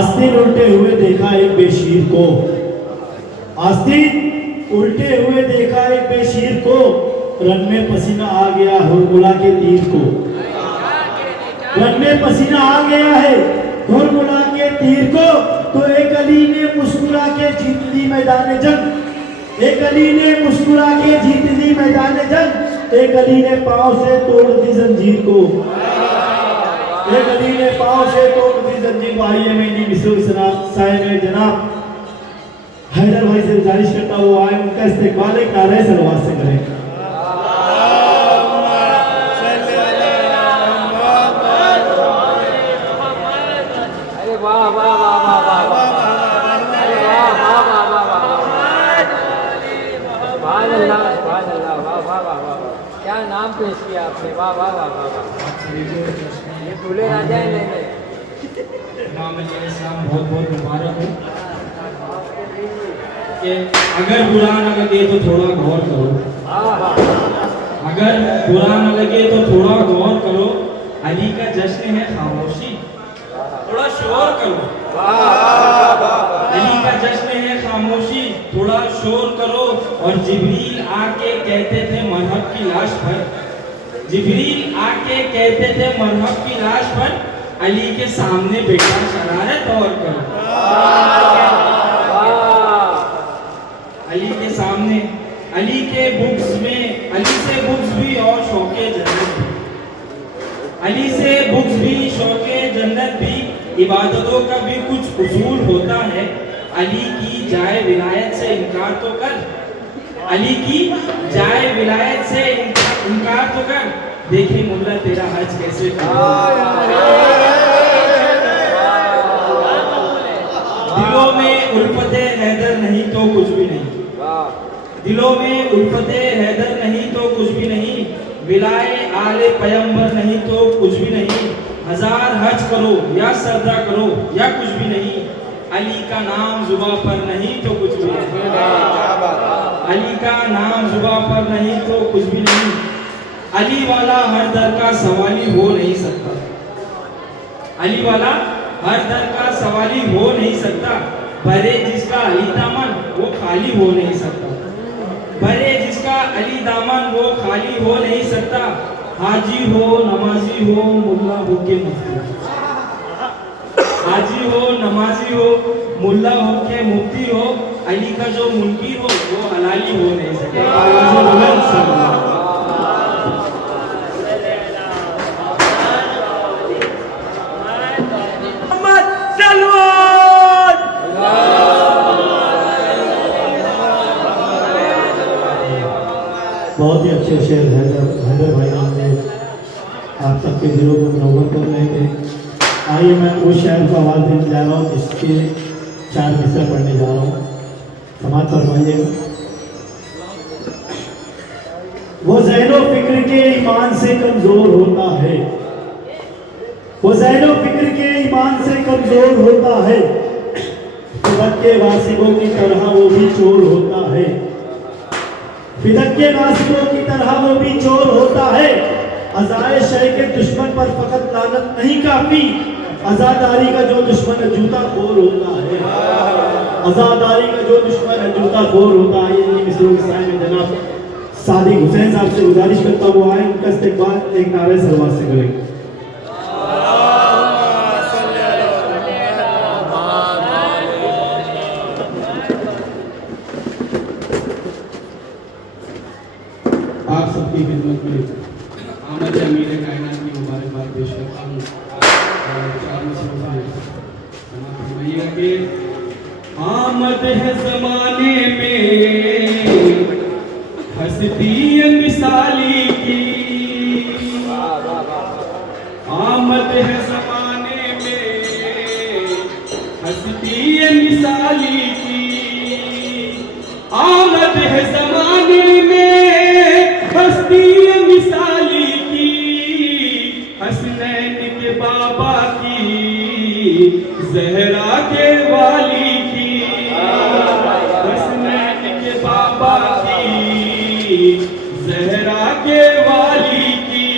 आस्तीन उल्टे हुए देखा एक बेशीर को, आस्तीन उल्टे हुए देखा एक बेशीर को, रन में पसीना आ गया हुरमुला के तीर को, रन में पसीना आ गया है हुरमुला के तीर को। तो एक अली ने मुस्कुरा के जीत ली मैदान जंग, एक अली ने मुस्कुरा के जीत ली मैदान जंग, एक अली ने पांव से तोड़ दी जंजीर को, एक अली ने पांव से तोड़ दी जंजीर को। आइए मैं इन्हीं मिसरों की साय में जनाब हैदर भाई से गुजारिश करता हूँ आए उनका इस्तेकबाल एक नारे सलवात से करें। क्या नाम पेश किया आपने, वाह वाह वाह वाह वाह। ये दूल्हे राजा है लेने बहुत बहुत मुबारक हो कि अगर बुरा न लगे तो थोड़ा गौर करो, अगर बुरा न लगे तो थोड़ा गौर करो, अली का जश्न है खामोशी, थोड़ा शोर करो। अली का जश्न है खामोशी, थोड़ा शोर करो। और जिब्रील आके कहते थे मरहब की लाश पर, जिब्रील आके कहते थे मरहब की लाश पर, अली के सामने बेटा शरारत और करो। अली के सामने, अली के बुक्स में, अली से बुक्स भी और शौके जन्नत भी, अली से बुक्स भी शौके जन्नत भी, इबादतों का भी कुछ उसूल होता है। अली की जाए विलायत से इनकार तो कर, अली की जाए विलायत से इनकार तो कर, देखे मुल्ला तेरा हज कैसे दिलों में उल्फते हैदर नहीं तो कुछ भी नहीं, दिलों में उल्फते हैदर नहीं तो कुछ भी नहीं, विलाए आले पैगंबर नहीं तो कुछ भी नहीं, हजार हज करो या सजदा करो या कुछ भी नहीं, अली का नाम जुबां पर नहीं तो कुछ भी नहीं, अली का नाम जुबां पर नहीं तो कुछ भी नहीं, अली वाला हर दर का सवाली हो नहीं सकता, अली वाला हर दर का सवाली हो नहीं सकता, भरे जिसका अली दामन वो खाली हो नहीं सकता, भरे जिसका अली दामन वो खाली हो नहीं सकता, हाजी हो नमाजी हो मुल्ला हो के मुफ्ती, हाजी हो नमाजी हो मुल्ला हो के मुफ्ती हो, अली का जो मुनकीर हो वो हलाली हो नहीं सकता। बहुत ही अच्छे शेर हैदर भाई ने आप सबके दिलों को मुनव्वर कर रहे थे। आइए मैं उस शेर को आवाज़ देने जा रहा हूँ जिसके 4 मिसरे पढ़ने जा रहा हूँ, समाज फरमाइएगा। वो ज़हनो फिक्र के ईमान से कमज़ोर होता है, वो ज़हनो फिक्र के ईमान से कमज़ोर होता है, फिदक के वासिबों की तरह वो भी चोर होता है, फिदक के वासिबों की तरह वो भी चोर होता है, अज़ाए शय के दुश्मन पर फकत लानत नहीं काफी, आज़ादारी का जो दुश्मन है जूता खोर होता है, आज़ादारी का जो दुश्मन है जूता खोर होता है। ये मिसरों के साए में जनाब सादिक हुसैन साहब से गुजारिश करता हुआ आए उनका इस्तेकबाल एक नारे सलवात से करें। आप सबकी खिदमत में आमद अमीर कायनात की मुबारकबाद पेश करता हूँ। आमद है ज़माने में हस्ती मिसाली की, आमद है ज़माने में हस्ती मिसाली की, आमद है ज़माने में हस्ती मिसाली की, हसनैन के बाबा की ज़हरा के वाली की, हसनैन के बाबा की ज़हरा के वाली की।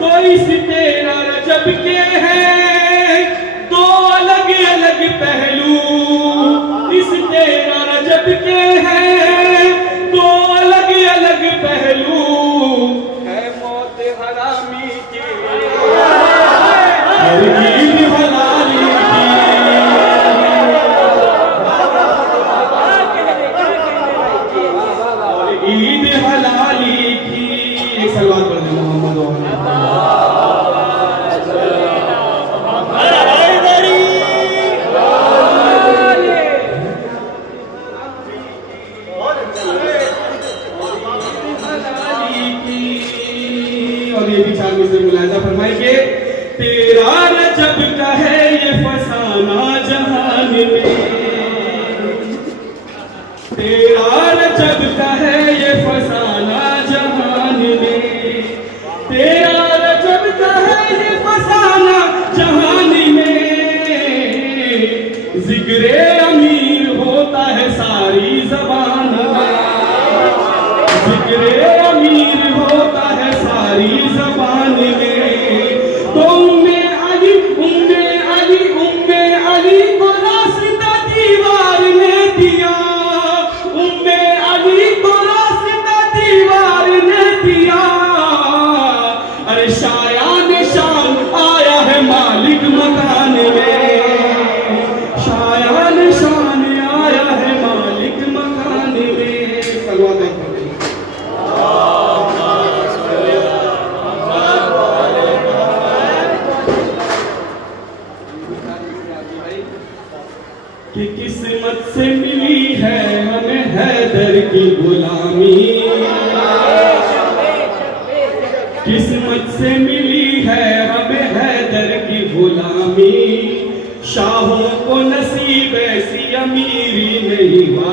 तो इस 13 रजब के हैं 2 अलग जिक्रे अमीर होता है सारी जबान में, जिक्रे अमीर होता है सारी जबान में। तो उम्मे अली उम्मे अली उम्मे अली को रास्ता दीवार ने दिया, उम्मे अली को रास्ता दीवार ने दिया। अरे शायान शान आया है मालिक मकान में, शायान शान आया है मालिक मकान में। सलवात है कि किस्मत से मिली है हमें हैदर की गुलामी, किस्मत से मिली है हमें हैदर की गुलामी। शाहों को नसीब ऐसी अमीरी नहीं हुई,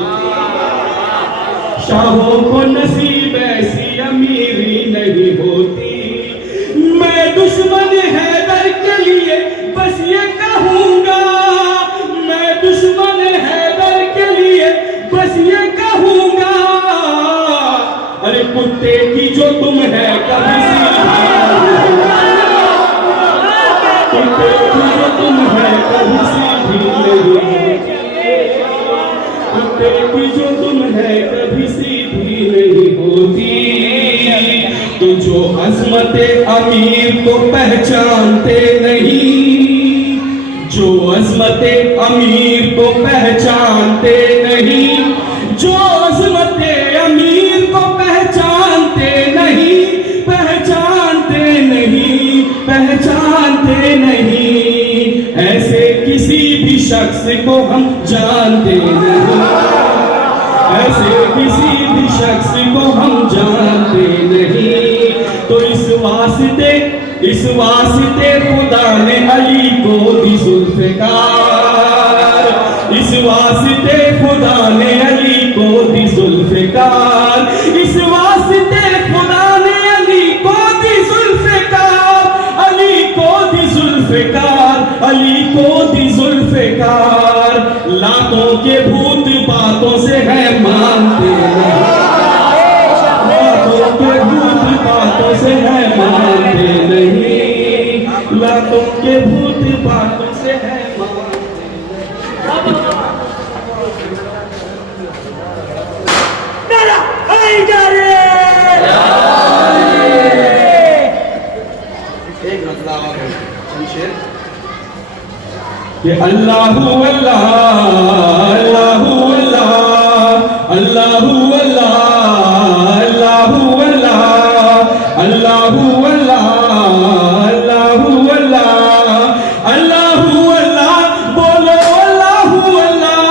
शाहों को नसीब ऐसी अमीरी नहीं होती। मैं दुश्मन हैदर के लिए बस ये कहूँगा, मैं दुश्मन हैदर के लिए बस ये कहूँगा। अरे कुत्ते की जो तुम है कभी कुत्ते की जो तुम है कभी सीधी नहीं, कुत्ते की जो तुम है कभी सीधी नहीं होती। तो जो अजमत अमीर को पहचानते नहीं, जो अजमत अमीर को पहचानते नहीं, जो अजमत अमीर को पहचानते नहीं, पहचानते नहीं, पहचानते नहीं। ऐसे किसी भी शख्स को हम जानते नहीं, ऐसे किसी भी शख्स को हम जानते नहीं। तो इस वास्ते खुदा ने अली को दी जुल्फ़िकार, इस वास्ते खुदा ने अली को दी जुल्फ़िकार, इस वास्ते खुदा ने अली को दी जुल्फ़िकार, अली को दी जुल्फ़िकार, अली को दी जुल्फ़िकार। लाखों के भूत बातों से है मानते हैं, लाखों के भूत बातों से है मानते नहीं, लाखों के भूत बातों से है मानते नहीं। एक मतलब शेर कि अल्लाहु अल्लाह अल्लाहु अल्लाह अल्लाहु अल्लाह अल्लाहु अल्लाह अल्लाहु अल्लाह अल्लाहु अल्लाह अल्लाहु अल्लाह बोलो अल्लाहु अल्लाह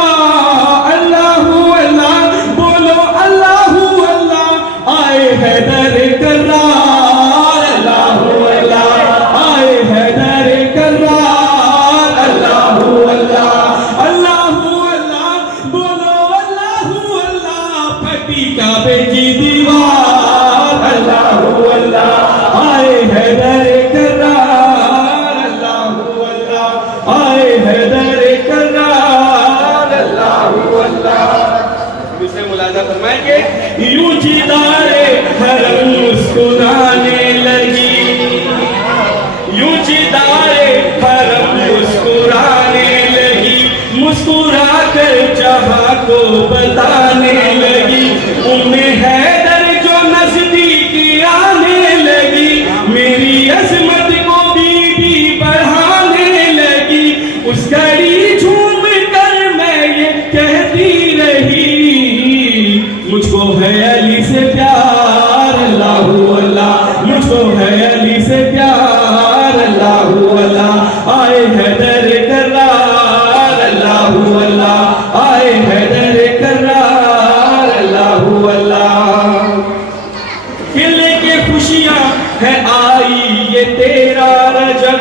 अल्लाहु अल्लाह बोलो अल्लाहु अल्लाह। आए हैदर करार अल्लाहु अल्लाह, आए हैदर करार अल्लाहु अल्लाह, अल्लाहु अल्लाह बोलो अल्लाहु अल्लाह। फटी काबे की दीवार अल्लाहु अल्लाह, आए हैदर करार अल्लाहु अल्लाह, आए हैदर करार अल्लाहु अल्लाह। दूसरे मुलाजा फरमाएंगे यूं दीदारे हरम मुस्कुराने लगी, यूं दीदारे हरम मुस्कुराने लगी, मुस्कुरा कर जहां को बताने लगी। उम्मे हैदर जो नजदीक आने लगी, मेरी अजमत को बीबी बढ़ाने लगी। उस घड़ी झूम कर मैं ये कहती रही, मुझको है अली से प्यार अल्लाहु अल्लाह, मुझको है अली से प्यार अल्लाहु अल्लाह। आए हैदर करार अल्लाहु अल्लाह, आए हैदर करार अल्लाहु अल्लाह। लेके खुशियां है आई ये तेरा रजब,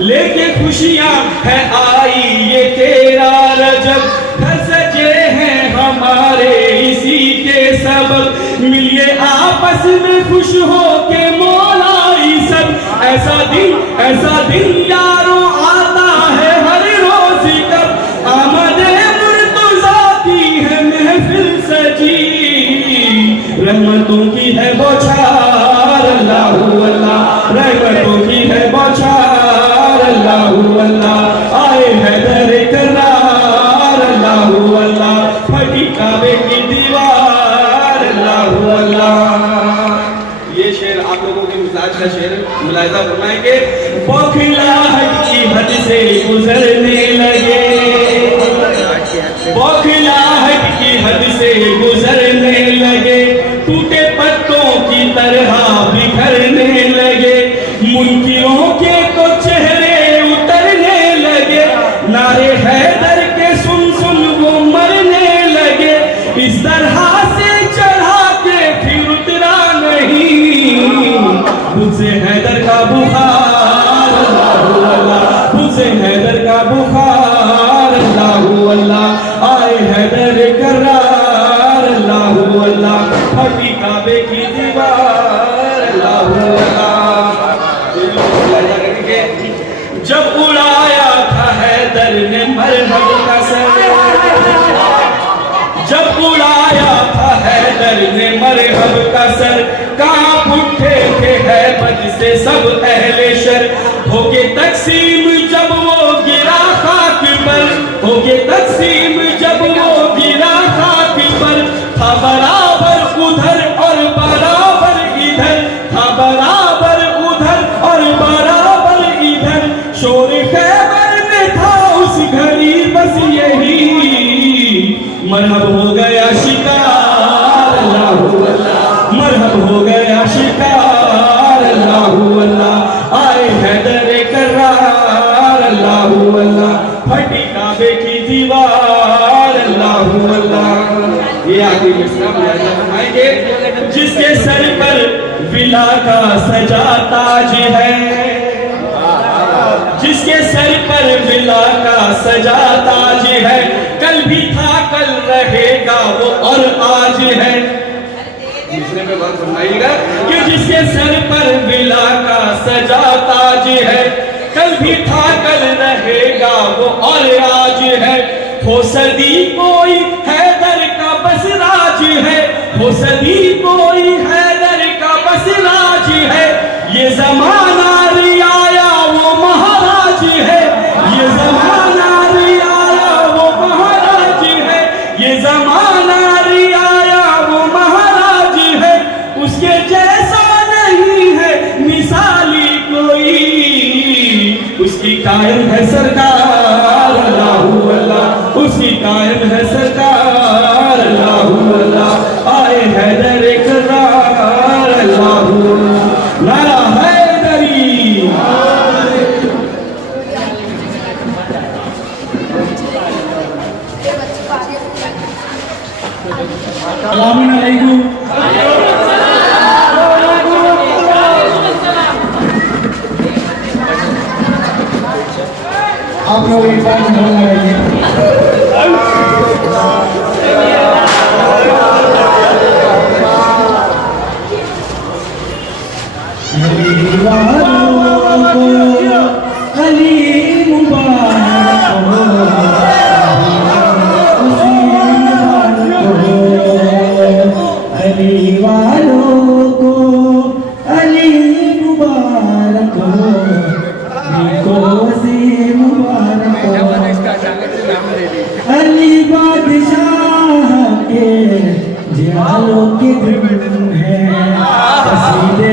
लेके खुशियां है आई ये तेरा रजब। घर सजे हैं हमारे इसी के सबब, मिलिए आपस में खुश हो के मौलाई सब। ऐसा दिन यारों आता है हर रोज कब, अगला शेर मुलाहिजा फरमाएंगे। बौखलाहट की हद से गुजरने लगे, बौखलाहट की हद से गुजरने लगे, टूटे पत्तों की तरह बिखरने लगे, मुनकिरों के तो चेहरे उतरने लगे, नारे हैदर के सुन सुन वो मरने लगे, इस तरह से चढ़ा के फिर उतरा नहीं, मुझसे हैदर का बुखार अल्लाहु अल्लाह, मुझसे हैदर का बुखार अल्लाहु अल्लाह, आए हैदर करार अल्लाहु अल्लाह, फटी काबे की दीवार अल्लाहु अल्लाह। जब उड़ाया था हैदर ने मरहब का सर, जब उड़ाया था हैदर ने मरहब का सर, कांप उठे थे हैबत से सब अहले शर, होके तकसीम जब वो गिरा खाक पर, होके तकसीम जब वो गिरा खाक पर, था बराबर उधर और बराबर इधर, था बराबर उधर और बराबर इधर, शोर खैबर में था उस घड़ी बस यही, मरहब हो गया शिकार अल्लाहु अल्लाह, मरहब हो गया शिकार अल्लाहु अल्लाह, आए हैदर करार अल्लाहु अल्लाह, फटी काबे की दीवार अल्लाहु अल्लाह। ये आगे मिसरा फरमाएंगे। जिसके सर पर विला का सजा ताज है, जिसके सर पर विला का सजा ताज है, कल भी था कल रहेगा वो और आज है, दूसरे में बात फरमाइएगा कि जिसके सर पर विला का सजा ताज है, कल भी था कल रहेगा वो और आज है, हो सदी कोई हैदर का बस राज है, हो सदी कोई हैदर का बस राज है, ये जमाना रियाया वो महाराज है, ये जमाना रियाया वो महाराज है, ये जमाना रियाया वो महाराज है, उसके जैसा नहीं है मिसाली कोई, उसकी कायम है सरकार अल्लाहु अल्लाह, उसकी कायम है सरकार अल्लाहु अल्लाह, आए हैदर करार अल्लाहु अल्लाह, नारा हैदरी। सलाम अलैकुम। आप लोग एक बार अली मुबारक हो, अली वालों को अली मुबारक हो, मुबारक हो, अली बादशाह के जियालों के दिन है, कसीदे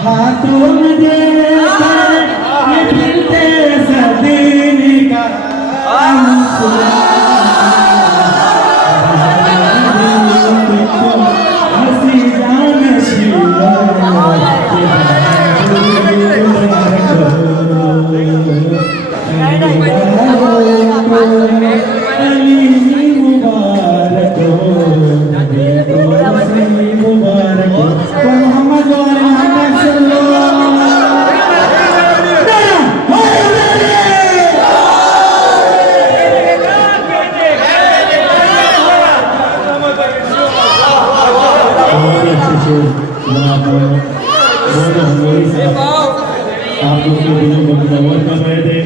हाथों में देकर ये फिरते सदीन का वो तो हमारी साहब आप लोग के दिलों को मुनव्वर कर रहे थे।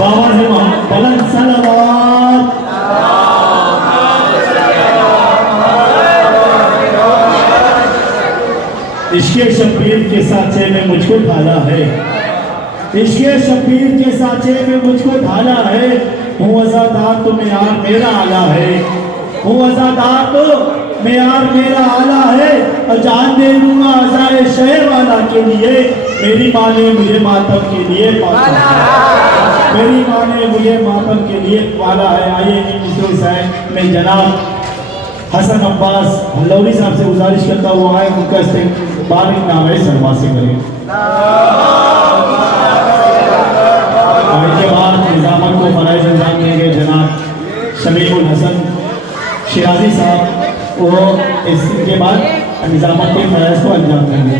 बाबा से बुलंद सलावत। इश्क़े शब्बीर के साँचे में मुझको ढाला है, इश्क़े शब्बीर के साँचे में मुझको ढाला है। हूँ अज़ादार तो मेयार मेरा आला है, हूँ अज़ादार तो मेयार मेरा आला है। और जान दे दूंगा अज़ाए शहर वाला के लिए, मेरी माँ ने मुझे मातम के लिए पाला है, मेरी माँ ने मुझे मातम के लिए पाला है। आइए इन मिसरों से मैं जनाब हसन अब्बास हल्लौरी साहब से गुजारिश करता हुआ है उनका इस्तेमाल नाम है सरवा से करें। और इसके बाद निजामत को फराइज अंजाम देंगे जनाब शमीउल हसन शिराजी साहब, वो इसके बाद निजामत के फराइज को अंजाम देंगे।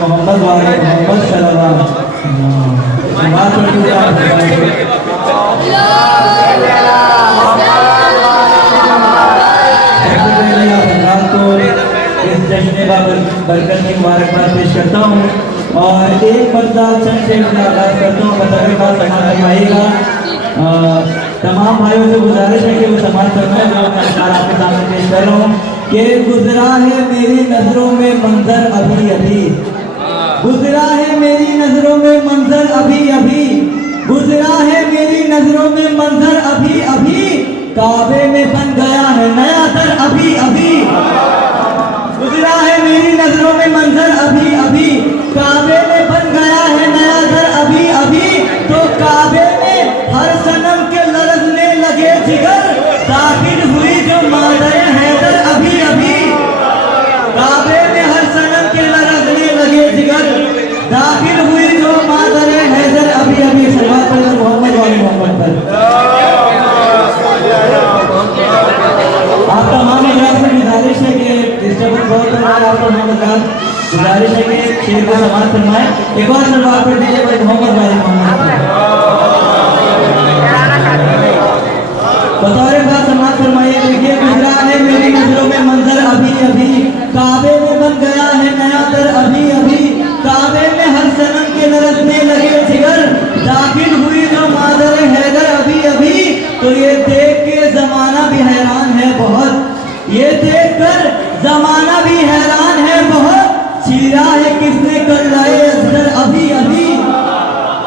मोहम्मद वाले मोहम्मद सल्लल्लाहु को इस जश्न बरकत की मुबारकबाद पेश करता हूँ और एक मरतबा चंद से मुलाकात करता हूँ। बताने का समाज करवाइएगा। तमाम भाइयों से गुजारिश है कि वो समाज फरमाए जो मैं आपके सामने पेश कर रहा हूँ कि गुजरा है मेरी नजरों में मंजर अभी अभी, गुजरा है मेरी नजरों में मंजर अभी अभी, गुजरा है मेरी नजरों में मंजर अभी अभी, काबे में बन गया है नया दर अभी अभी। गुजरा है मेरी नजरों में मंजर अभी अभी, काबे में बन गया है नया दर अभी अभी। तो काबे में हर सनम के लरजने लगे जिगर, दाखिल हुई जो मादर हैदर अभी अभी। काबे में हर सनम के लरजने लगे जिगर, दाखिल हुई जो मादर हैदर अभी अभी। सल्लल्लाहु अलैहि मोहम्मद वाले मोहम्मद पर आप तमाम हज़रात से गुजारिश है कि डिस्टर्बेंस बहुत हो रहा है। आप तमाम हज़रात गुजारिश है कि शेर को समाप्त फरमाएं। एक बार सल्लल्लाहु अलैहि दीजिए भाई मोहम्मद वाले मोहम्मद बतौर बात समाप्त फरमाइए। देखिए गुजरा है मेरी नजरों में मंजर अभी अभी, काबे में बन गया है नया दर अभी अभी, काबे में हर सनम के लरजने लगे जिगर, दाखिल हुई जो मादर हैदर अभी अभी। तो ये देख के जमाना भी हैरान है बहुत, ये देख कर जमाना भी हैरान है बहुत। चीरा है किसने कर लाए असगर अभी अभी,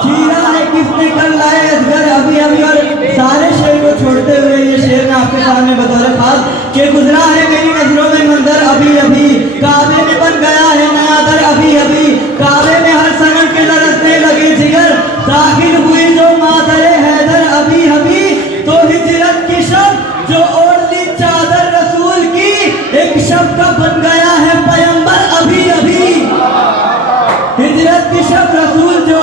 चीरा है किसने कर लाए असगर अभी अभी। और सारे शेर को छोड़ते हुए ये शेर मैं आपके सामने बतौर खास कि गुजरा है मेरी नजरों में मंजर अभी अभी, काबे में बन गया है नया दर अभी अभी, काबे में हर सनम के लरजने लगे जिगर, दाखिल हुई जो मादर हैदर अभी अभी। तो हिजरत की शब जो ओढ़ ली चादर रसूल की, एक शब का बन गया है पैगंबर अभी अभी। हिजरत की शब रसूल जो,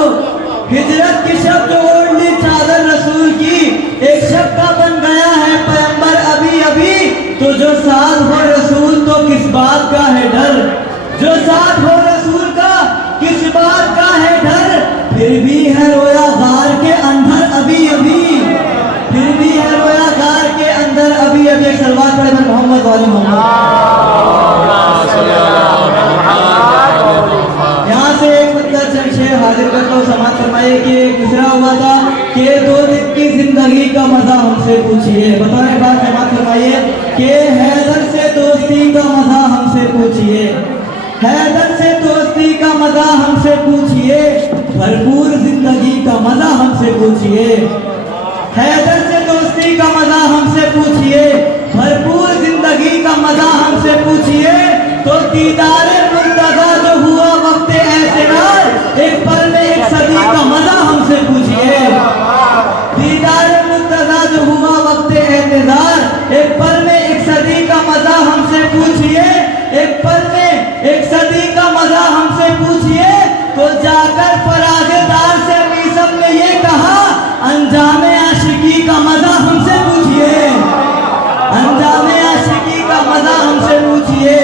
हिजरत की शब जो ओढ़ ली चादर रसूल की, एक शब का बन गया है पैगंबर अभी अभी। तो जो साथ हो रसूल तो किस बात का है डर, जो साथ हो रसूल का किस बात का है डर। फिर भी है रोया गार के अंदर अभी अभी, फिर भी है रोया गार के अंदर अभी अभी। एक सलवात पढ़े मोहम्मद वाले मोहम्मद। यहाँ से एक मतलब शेर हाजिर करता हूँ समाज फरमाइए कि गुजरा हुआ था कि 2 दिन की जिंदगी का मजा हमसे पूछिए। बताने बात समाज फरमाइए कि हैदर से दोस्ती का मजा हमसे पूछिए, हैदर से दोस्ती का मजा हमसे पूछिए, भरपूर जिंदगी का मजा हमसे पूछिए। हैदर से दोस्ती का मजा हमसे पूछिए, भरपूर जिंदगी का मजा हमसे पूछिए। तो दीदारे मुर्तज़ा जो हुआ वक्ते एतनार, एक पल में एक सदी का मजा हमसे पूछिए। दीदारे मुर्तज़ा जो हुआ वक्ते एतनार, एक पल में एक सदी का मजा हमसे पूछिए, एक पल में एक सदी का मजा हमसे पूछिए। तो जाकर फराज़दार से मीसम ने ये कहा, अंजामे आशिकी का मजा हमसे पूछिए, अंजामे आशिकी का मजा हमसे पूछिए।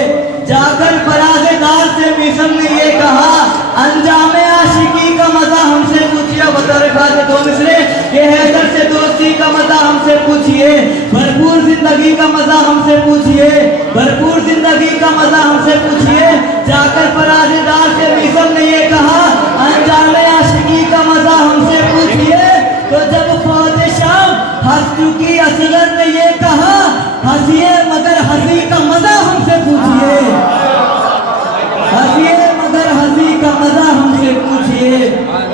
जाकर फराज़दार से मीसम ने ये कहा, अंजामे आशिकी का मजा हमसे पूछिए। बतौर खास 2 मिसरे कि हैदर से दोस्ती का मजा हमसे पूछिए, भरपूर जिंदगी का मजा हमसे पूछिए, भरपूर जिंदगी का मजा हमसे पूछिए। जाकर फराजदार से मिसम ने ये कहा, अनजाने आशिकी का मजा हमसे पूछिए। तो जब फौज शाम हंस चुकी असगर ने ये कहा, हंसिए मगर हंसी का मजा हमसे पूछिए, हंसिए मगर हंसी का मजा हमसे पूछिए।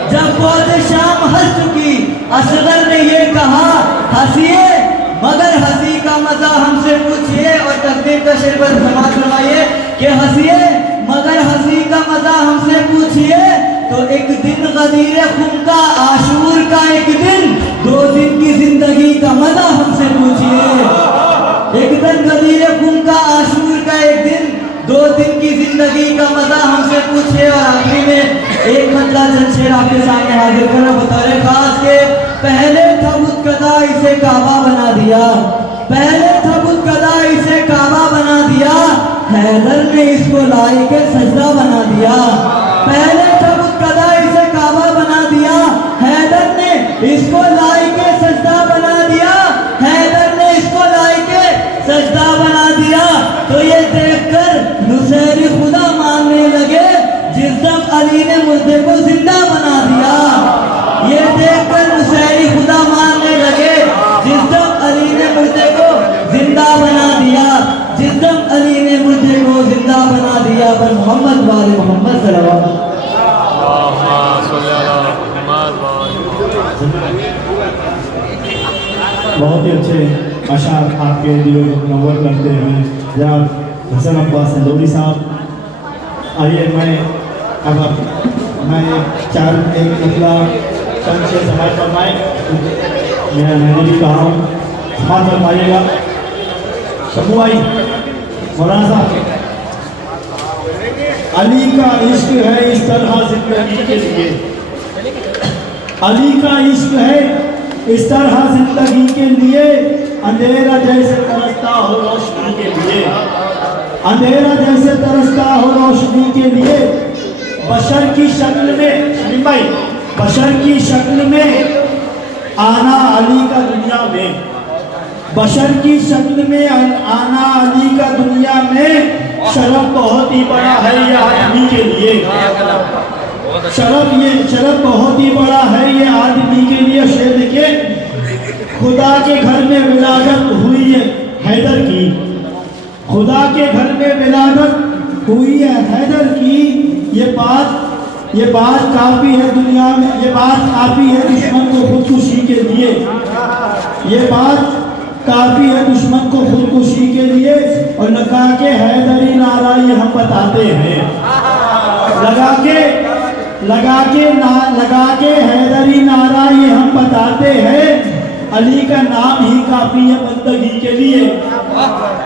जब फौज शाम हंस चुकी असगर ने ये कहा, हंसिए मगर हंसी का मजा हमसे पूछिए। और तकदीर का शेर पर समाज फरमाइए कि हंसिए मगर हंसी का मजा हमसे पूछिए। तो एक दिन गदीर खून का आशूर का एक दिन, 2 दिन की जिंदगी का मजा हमसे पूछिए। एक दिन गदीर खून का आशूर का एक दिन, 2 दिन की जिंदगी का मजा हमसे पूछिए। और आखिरी में एक बदला चंद शेर आपके सामने हाजिर करना बतौर खास के, पहले था बुत कदा इसे काबा बना दिया, पहले था बुत कदा इसे काबा बना दिया, हैदर ने इसको लाई के सजदा बना दिया। पहले था बुत कदा इसे काबा बना दिया, हैदर ने इसको लाई के सजदा बना दिया, हैदर ने इसको लाई के सजदा बना दिया। तो ये देखकर नुसैरी खुदा मानने लगे, जिस दम अली ने मुर्दे को जिंदा बना दिया। ये देखकर नुसैरी खुदा मानने लगे, जिस दम अली ने मुर्दे को जिंदा बना दिया, जिस दम अली ने मुर्दे को जिंदा बना दिया। पर मोहम्मद वाले मोहम्मद सल्लल्लाहु बहुत ही अच्छे अशार आपके दिलों को नवर करते हैं जनाब हसन अब्बास संदौली साहब। आइए मैं एक मतलब चंद से समाज फरमाए, मैंने भी कहा हूँ समाज फरमाइएगा। शबू आई मौलाना साहब, अली का इश्क है इस तरह जिंदगी के लिए, अली का इश्क है इस तरह जिंदगी के लिए, अंधेरा जैसे तरसता हो रोशनी के लिए, अंधेरा जैसे तरसता हो रोशनी के लिए। बशर की शक्ल में भाई, बशर की शक्ल में आना अली का दुनिया में, बशर की शक्ल में आना अली का दुनिया में, शरफ बहुत ही बड़ा है ये आदमी के लिए, शरफ बहुत ही बड़ा है ये आदमी के लिए। शेर देखिए, खुदा के घर में विलादत हुई है हैदर की, खुदा के घर में विलादत हुई है हैदर की। ये बात काफी है दुनिया में, ये बात काफी है दुश्मन को खुदकुशी के लिए, ये बात काफी है दुश्मन को खुदकुशी के लिए। और लगा के हैदरी नारा ये हम बताते हैं, लगा के हैदरी नारा ये हम बताते हैं। अली का नाम ही काफी है बंदगी के लिए,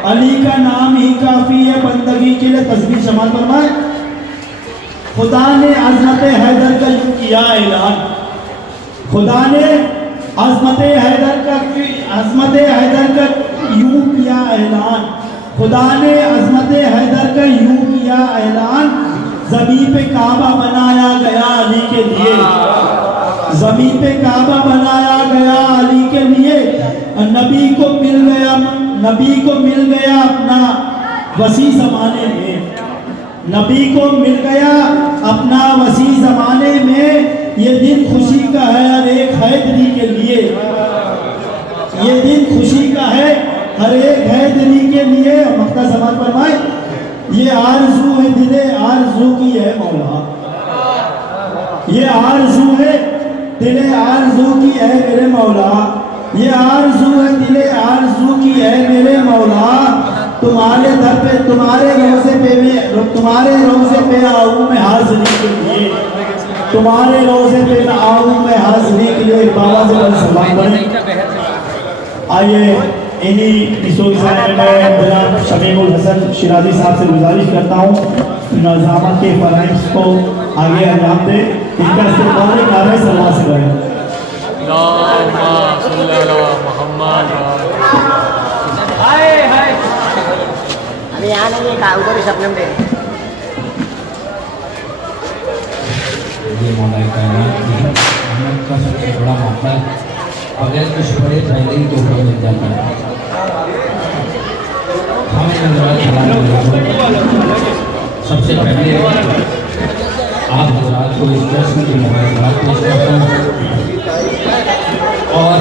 अली का नाम ही काफी है बंदगी के लिए। तस्वीर शमाल फरमाए, खुदा ने अज़मत हैदर का यूं किया ऐलान, खुदा ने अज़मत हैदर का यूं किया ऐलान, खुदा ने अज़मत हैदर का यूं किया ऐलान। ज़मीन पे काबा बनाया गया अली के लिए, ज़मीन पे काबा बनाया गया अली के लिए। नबी को मिल गया अपना वसी ज़माने में, नबी को मिल गया अपना वसी ज़माने में। ये दिन खुशी का है हर एक हैदरी के लिए, ये दिन खुशी का है हर एक हैदरी के लिए। मक्ता समाज फरमाए, ये आरज़ू है दिले आरज़ू की है मौला, ये आरज़ू है दिले आरज़ू की है मेरे मौला, ये आरज़ू है दिले आरज़ू की है मेरे मौला। तुम्हारे दर पे तुम्हारे रोज़े पे आऊँ मैं हाज़िरी के लिए, तुम्हारे रोज़े पे मैं आऊँ मैं हाज़िरी के लिए। बाबा से सलाम करें। आइए इन्हीं निशोर में मैं जनाब शमीमुल हसन शिराजी साहब से गुजारिश करता हूँ नज़ामत के फ़राइज़ को आगे अंजाम दें। इनका इस्तेमाल नारे सल्लल्लाहु से करें। अभी यहाँ नहीं है, उधर ही सपने में ये मौला कायनात की अहमद का सबसे बड़ा मौका है बगैर कुछ पढ़े पहले ही तोहफा मिल जाता है। हमें हजरात सबसे पहले आप हजरात को इस प्रश्न की मुबारकबाद पेश करता हूँ और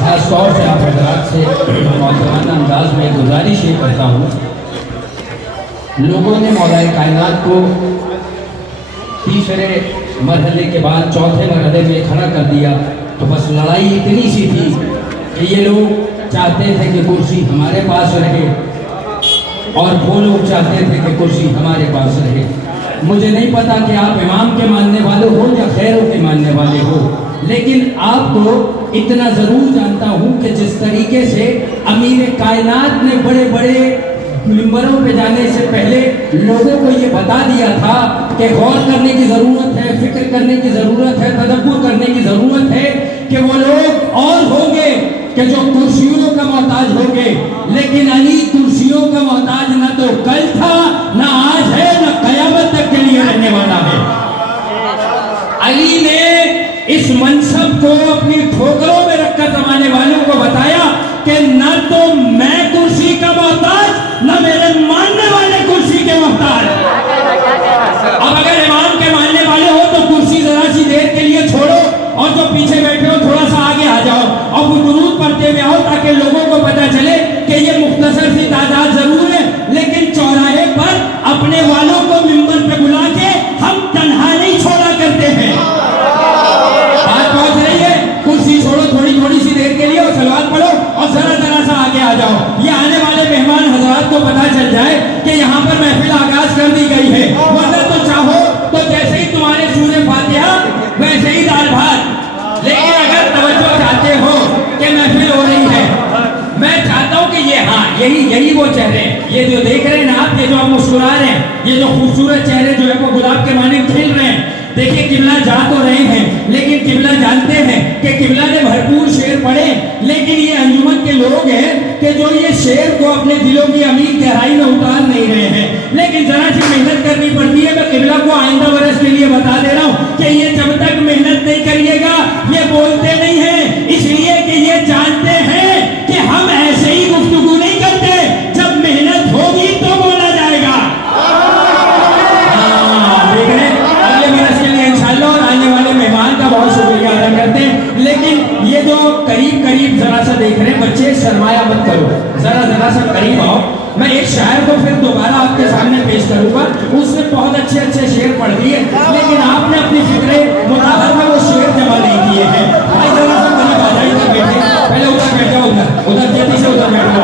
खास तौर से आप हजरात से मौजूदा अंदाज में गुजारिश ये करता हूँ, लोगों ने मौलाए कायनात को तीसरे मरहले के बाद चौथे मरहले में खड़ा कर दिया, तो बस लड़ाई इतनी सी थी कि ये लोग चाहते थे कि कुर्सी हमारे पास रहे और वो लोग चाहते थे कि कुर्सी हमारे पास रहे। मुझे नहीं पता कि आप इमाम के मानने वाले हो या खैरों के मानने वाले हो, लेकिन आपको इतना ज़रूर जानता हूँ कि जिस तरीके से अमीर कायनात ने बड़े बड़े मिंबरों पे जाने से पहले लोगों को ये बता दिया था कि गौर करने की ज़रूरत है, फिक्र करने की ज़रूरत है, तदब्बुर करने की ज़रूरत है कि वो लोग और होंगे कि जो कुर्सियों का मोहताज होंगे, लेकिन अली कुर्सियों का मोहताज ना तो कल था, ना आज है, ना कयामत तक के लिए रहने वाला है। अली ने इस मनसब को अपनी ठोकरों में रखकर जमाने वालों को बताया कि न तो मैं कुर्सी का मोहताज, न मेरे मानने वाले कुर्सी के मोहताज। अब अगर इमाम के मानने वाले हो तो कुर्सी जरा सी देर के लिए छोड़ो और जो पीछे बैठे हो थोड़ा सा आगे आ जाओ और वो दुरूद पढ़ते हुए आओ, ताकि लोगों को पता चले कि ये मुख्तसर सी तादाद जरूर है, लेकिन चौराहे पर अपने वालों को मिंबर पे बुला के हम तन्हा नहीं छोड़ा करते हैं। बात पहुंच रही है? कुर्सी छोड़ो थोड़ी थोड़ी सी देर के लिए और सलवात पढ़ो और जरा जरा सा आगे आ जाओ, ये आने वाले मेहमान हजरात को पता चल जाए कि यहाँ पर महफिल आगाज कर दी गई है। वरना तो चाहो तो जैसे ही तुम्हारे सूर्य फातिहा वैसे ही दाल भात, लेकिन अगर तवज्जो चाहते हो कि महफिल हो रही है, मैं चाहता हूँ कि ये यही वो चेहरे, ये जो देख रहे हैं ना आप, ये जो आप मुस्कुरा रहे हैं, ये जो खूबसूरत चेहरे जो है वो गुलाब के माने खिल रहे हैं। देखिए किबला जा तो रहे हैं, लेकिन किबला जानते हैं कि किबला ने भरपूर शेर पढ़े, लेकिन ये अंजुमन के लोग हैं कि जो ये शेर को अपने दिलों की अमीर गहराई में उतार नहीं रहे हैं। लेकिन जरा सी मेहनत करनी पड़ती है। मैं किबला को आइंदा बरस के लिए बता दे रहा हूँ कि ये जब तक मेहनत नहीं करिएगा ये बोलते नहीं है, इसलिए कि ये जानते हैं कि हम ऐसे ही गुफ्तगू नहीं करते, जब मेहनत होगी तो बोला जाएगा। देख रहे अगले बरस के लिए इंशाल्लाह, और आने वाले मेहमान का बहुत शुक्रिया अदा करते हैं। लेकिन ये जो करीब करीब जरा सा देख रहे हैं बच्चे, शर्माया मत करो, जरा सा करीब आओ। मैं एक शायर को फिर दोबारा आपके सामने पेश करूंगा, उसने बहुत अच्छे अच्छे शेर पढ़ दिए, लेकिन आपने अपनी फिक्रे मुताहर में वो शेर जमा नहीं किए हैं। भाई जरा सा करीब आ जाइए, इधर बैठे, पहले उधर बैठा, उधर जल्दी से उधर बैठो।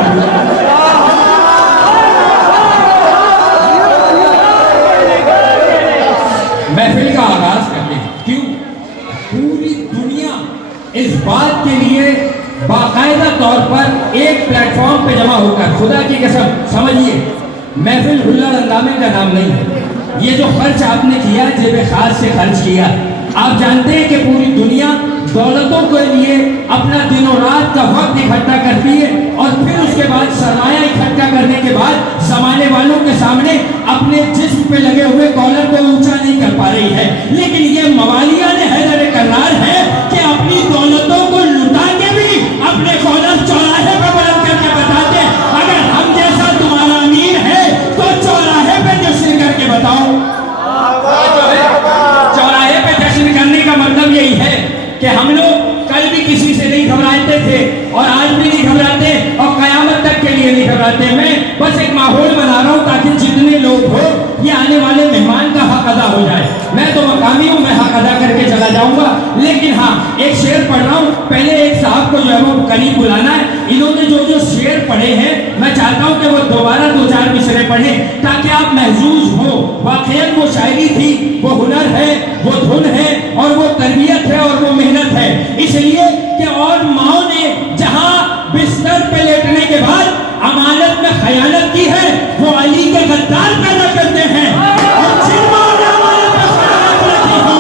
महफिल का आगाज करते हैं। क्यों? पूरी दुनिया इस बात के लिए बाकायदा तौर पर एक प्लेटफॉर्म पे जमा होकर, खुदा की कसम समझिए, महफिल हुल्लड़ अंदामे का नाम नहीं है। ये जो खर्च आपने किया जेब खास से खर्च किया, आप जानते हैं कि पूरी दुनिया दौलतों के लिए अपना दिनों रात का वक्त इकट्ठा करती है और फिर उसके बाद सरमाया इकट्ठा करने के बाद जमाने वालों के सामने अपने जिस्म पे लगे हुए कॉलर को ऊंचा नहीं कर पा रही है। लेकिन ये मवालिया ने हैदर करार है कि अपनी दौलतों को लुटा के भी अपने कॉलर चौराहे पे बुलंद करके बताते, अगर हम जैसा तुम्हारा अमीर है तो चौराहे पे जश्न करके बताओ। चौराहे पे जश्न करने का मतलब यही है कि हम लोग कल भी किसी से नहीं घबराते थे और आज भी नहीं घबराते और कयामत तक के लिए नहीं घबराते। मैं बस एक माहौल बना रहा हूँ ताकि जितने लोग हो ये आने वाले मेहमान का हक अदा हो जाए। मैं तो मकामी हूँ, मैं हक अदा करके चला जाऊंगा, लेकिन हाँ एक शेर पढ़ रहा हूँ। पहले एक साहब को जो है वो करीब बुलाना है। इन्होंने जो शेर पढ़े हैं मैं चाहता हूँ कि वो दोबारा 2-4 मिसरे पढ़े ताकि आप महजूज हो। वाकई वो शायरी थी, वो हुनर है, वो धुन है और वो तरबियत है और वो मेहनत है। इसलिए कि और माओ ने जहां बिस्तर पे लेटने के बाद अमानत में खयानत की है, वो अली के गद्दार पैदा करते हैं। और जिन माओ ने अमानत में खयानत रखी हो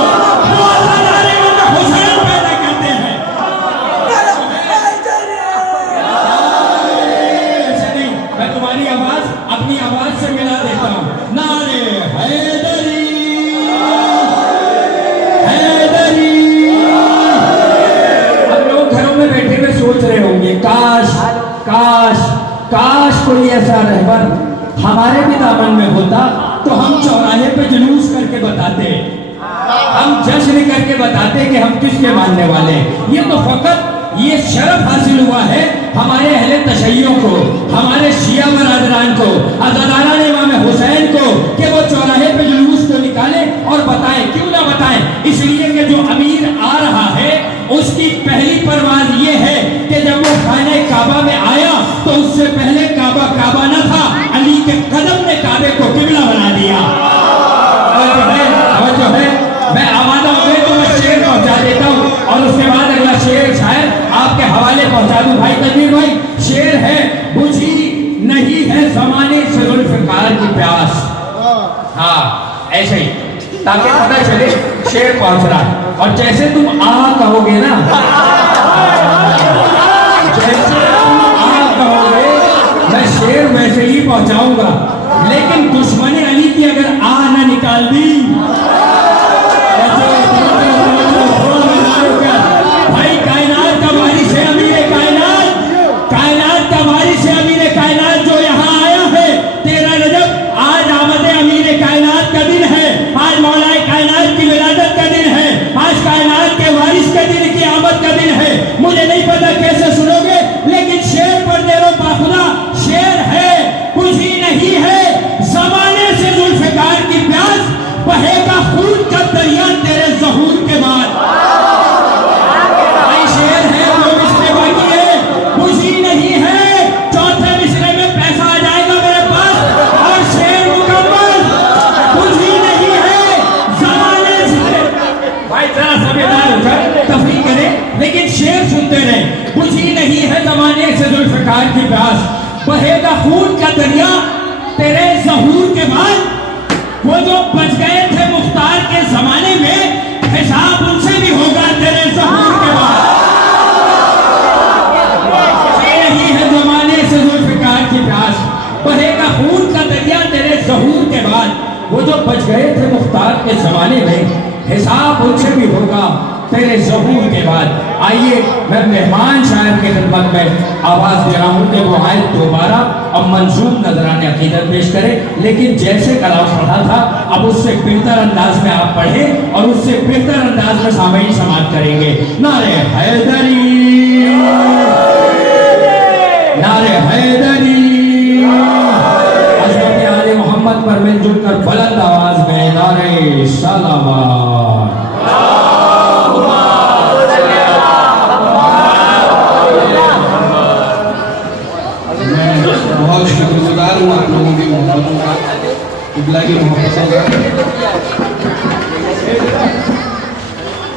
वो अल्लाह में हुसैन पैदा करते हैं। ऐसे नहीं, मैं तुम्हारी आवाज अपनी आवाज से मिला देता हूँ। नारे हैदरी हैदरी। हम लोग घरों में कोई ऐसा रहबर हमारे भी दामन में होता तो हम चौराहे पे जुलूस करके बताते, हम जश्न करके बताते कि हम किसके मानने वाले हैं। ये तो फकत ये शरफ हासिल हुआ है हमारे अहले तशय्युओं को, हमारे शिया बरादरान को, अज़ादारान इमाम हुसैन को कि वो चौराहे पे जुलूस को निकाले और बताएं। क्यों ना बताएं? इसलिए कि जो अमीर आ रहा है उसकी पहली परवाज ये है कि जब वो खाने काबा में आया तो उससे पहले काबा काबा न था, अली के कदम ने काबे को किबला बना दिया। और जो है मैं आवाज़ में तो मैं शेर पहुंचा देता हूँ और उसके बाद अगला शेर शायद आपके हवाले पहुंचा दूं। भाई तनवीर भाई, शेर है, बुझी नहीं है जमाने से जुल्फ़िकार की प्यास। हाँ ऐसे ही, ताकि पता चले शेर पहुंच रहा है। और जैसे तुम आ कहोगे ना, जैसे तुम आ कहोगे मैं शेर वैसे ही पहुंचाऊंगा। लेकिन दुश्मन अली की अगर आ ना निकाल दी, भाई कायनात का वारिस है अमीर कायनात, कायनात का वारिस है अमीर कायनात जो यहाँ आया है। 13 रजब आज आमद अमीर कायनात का दिन है, आज मौलाए कायनात की विलादत का दिन है, आज कायनात के वारिस के दिन की आमद का दिन है। मुझे नहीं पता कैसे सुनोगे, लेकिन शेर पर दे रो बाखुदा, शेर है, बुझी नहीं है जमाने से जुल्फ़िकार की प्यास, बहेगा खून का दरिया तेरे ज़हूर के बाद। भाई शेर है, वो मिसरे बाकी है, बुझी नहीं है। चौथे मिसरे में पैसा आ जाएगा मेरे पास और शेर मुकम्मल, बुझी नहीं है जमाने से। भाई जरा समझदार होकर तफरीक करें, लेकिन शेर सुनते रहे। बुझी नहीं है जमाने से जुल्फ़िकार की प्यास, बहेगा खून का दरिया तेरे ज़हूर के बाद। वो जो बच गए थे मुख्तार के जमाने में, हिसाब उनसे भी होगा तेरे ज़हूर के बाद। नहीं है जमाने से जुल्फ़िकार की प्यास, बहेगा खून का दरिया तेरे ज़हूर के बाद। वो जो बच गए थे मुख्तार के जमाने में, हिसाब उनसे भी होगा तेरे ज़हूर के बाद। आइए मैं मेहमान शायर के खिदमत में आवाज़ दे रहा हूँ कि वो आए दोबारा अब मंजूम नजराने अकीदत पेश करें। लेकिन जैसे कलाम पढ़ा था अब उससे बेहतर अंदाज में आप पढ़ें और उससे बेहतर अंदाज में सामईन समाअत करेंगे। नारे हैदरी, नारे हैदरी, हज़रत आले मोहम्मद पर मिलजुल कर बुलंद आवाज में नारे सलावत। बहुत शुक्रगुजार हूँ आप लोगों की मोहब्बतों का, किबला की मोहब्बतों का।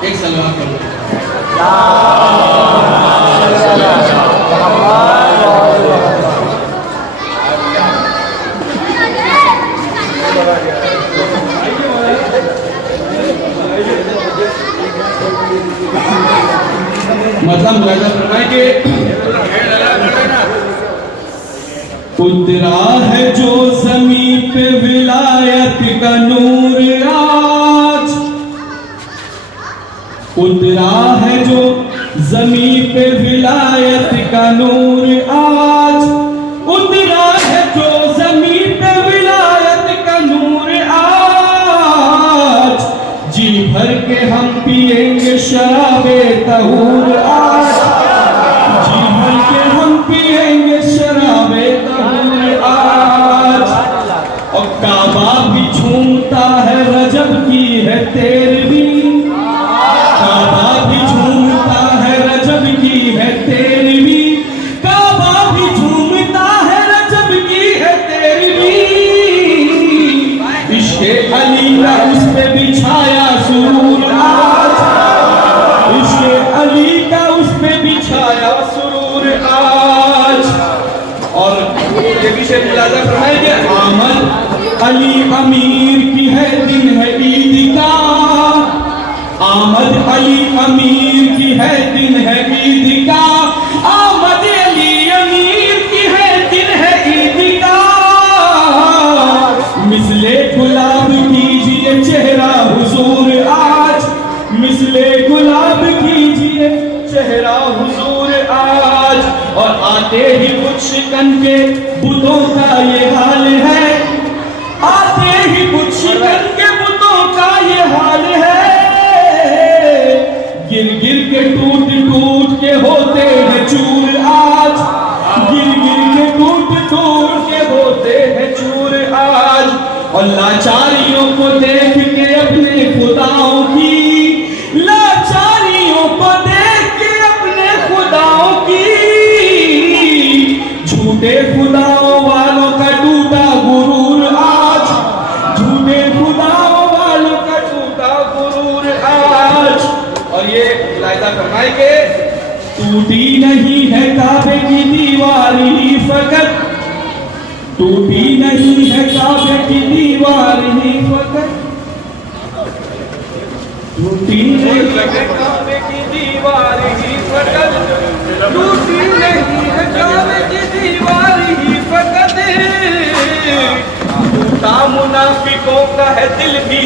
एक सलवार करो। मतलब मुलाजा फरमाए कि उतरा है जो ज़मीं पे विलायत का नूर आज, उतरा है जो ज़मीं पे विलायत का नूर आज, उतरा है जो ज़मीं पे विलायत का नूर आज। जी भर के हम पिएंगे शराबे तहूर आज, जी भर के हम पिएंगे शराबे तहूर आज। और काबा भी झूमता है रजब की है तेरहवीं, काबा भी झूमता है रजब की है तेरहवीं, काबा भी झूमता है रजब की है तेरहवीं। इश्क़े अली का उस पे बिछाया सुरूर आज, इश्क़े अली का उस पे बिछाया सुरूर आज। और ये विषय मुलाजा फरमाएंगे, आमद अली अमीर की है दिन है ईद का, आमद अली अमीर की है दिन है ईद का, आमद अली अमीर की है दिन है ईद का। मिसले गुलाब कीजिए चेहरा हुजूर आज, मिसले गुलाब कीजिए चेहरा हुजूर आज। और आते ही कुछ शिकन के बुतों का ये हाल है, आते ही कुछ शिकन के बुतों का ये हाल है, गिर गिर के टूट टूट के होते हैं चूर आज, गिर गिर के टूट टूट के होते हैं चूर आज। और लाचारियों को देख के अपने खुदाओं की, लाचारियों को देख के अपने खुदाओं की, झूठे खुदाओं वालों का टूटा गुरूर आज, झूठे खुदाओं वालों का टूटा गुरूर आज। और ये मुलाहिजा फरमाएंगे, टूटी नहीं है काबे की दीवार ही फकत, टूटी नहीं है काबे की दीवार ही फकत, टूटी नहीं है काबे की दीवार ही फकत, टूटी नहीं है काबे की दीवार ही फकत, टूटा मुनाफिकों का है दिल भी,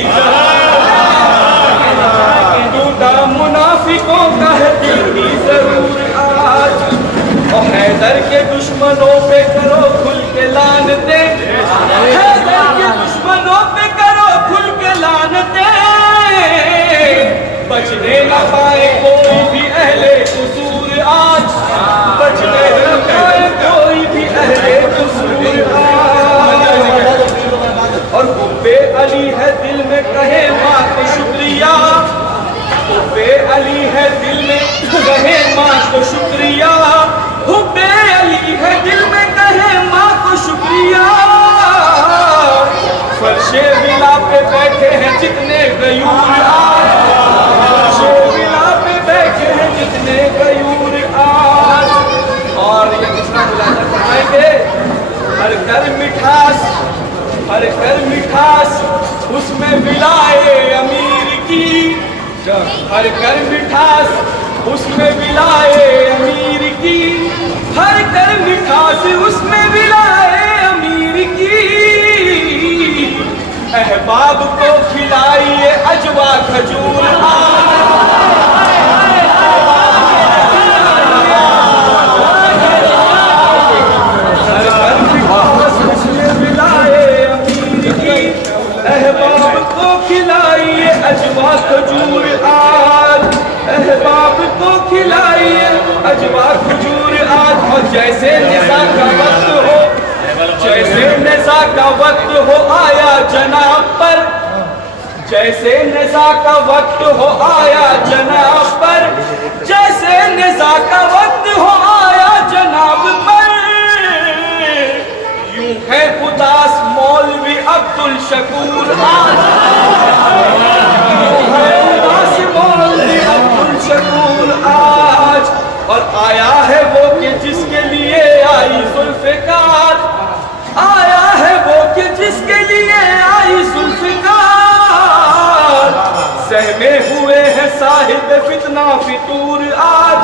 टूटा मुनाफिकों का है दिल भी जरूर आज। और हैदर के दुश्मनों पे करो खुल के लानते, हैदर के दुश्मनों पे करो खुल के लानते, बचने न पाए कोई भी अहले कसूर आज, बचने न पाए कोई भी अहले कसूर आज। और हुब्बे अली है दिल में कहे माँ को शुक्रिया, हुब्बे अली है दिल में कहे माँ को शुक्रिया, हुब्बे अली है दिल में कहे माँ को शुक्रिया। फर्शे विला पे बैठे हैं जितने गयूर आज, फर्शे विला पे बैठे हैं जितने गयूर आज। और ये कितना मुलाजा फरमाएंगे, हर कर मिठास, हर कर मिठास उसमें विलाए अमीर की, हर कर मिठास उसमें विलाए अमीर की, हर कर मिठास उसमें विलाए अमीर की। अहबाब को खिलाइए अजवा खजूर आज, हर कर मिठास उसमें विलाए अमीर की, अहबाब को खिलाइए अजवा खजूर आज, अहबाब को खिलाइए अजवा खजूर आज। और जैसे निशा का वक्त हो, जैसे निशा का वक्त हो आया जनाब पर, जैसे निशा का वक्त हो आया जनाब पर, जैसे निशा का वक्त हो आया जनाब पर, यूं है उदास मौलवी अब्दुल शकूर आज, यूं है उदास मौलवी अब्दुल शकूर आज। और आया है वो कि जिसके लिए आई जुल्फ़िकार, आया है वो कि जिसके लिए आई जुल्फ़िकार, सहमे हुए हैं साहिब फितना फितूर आज,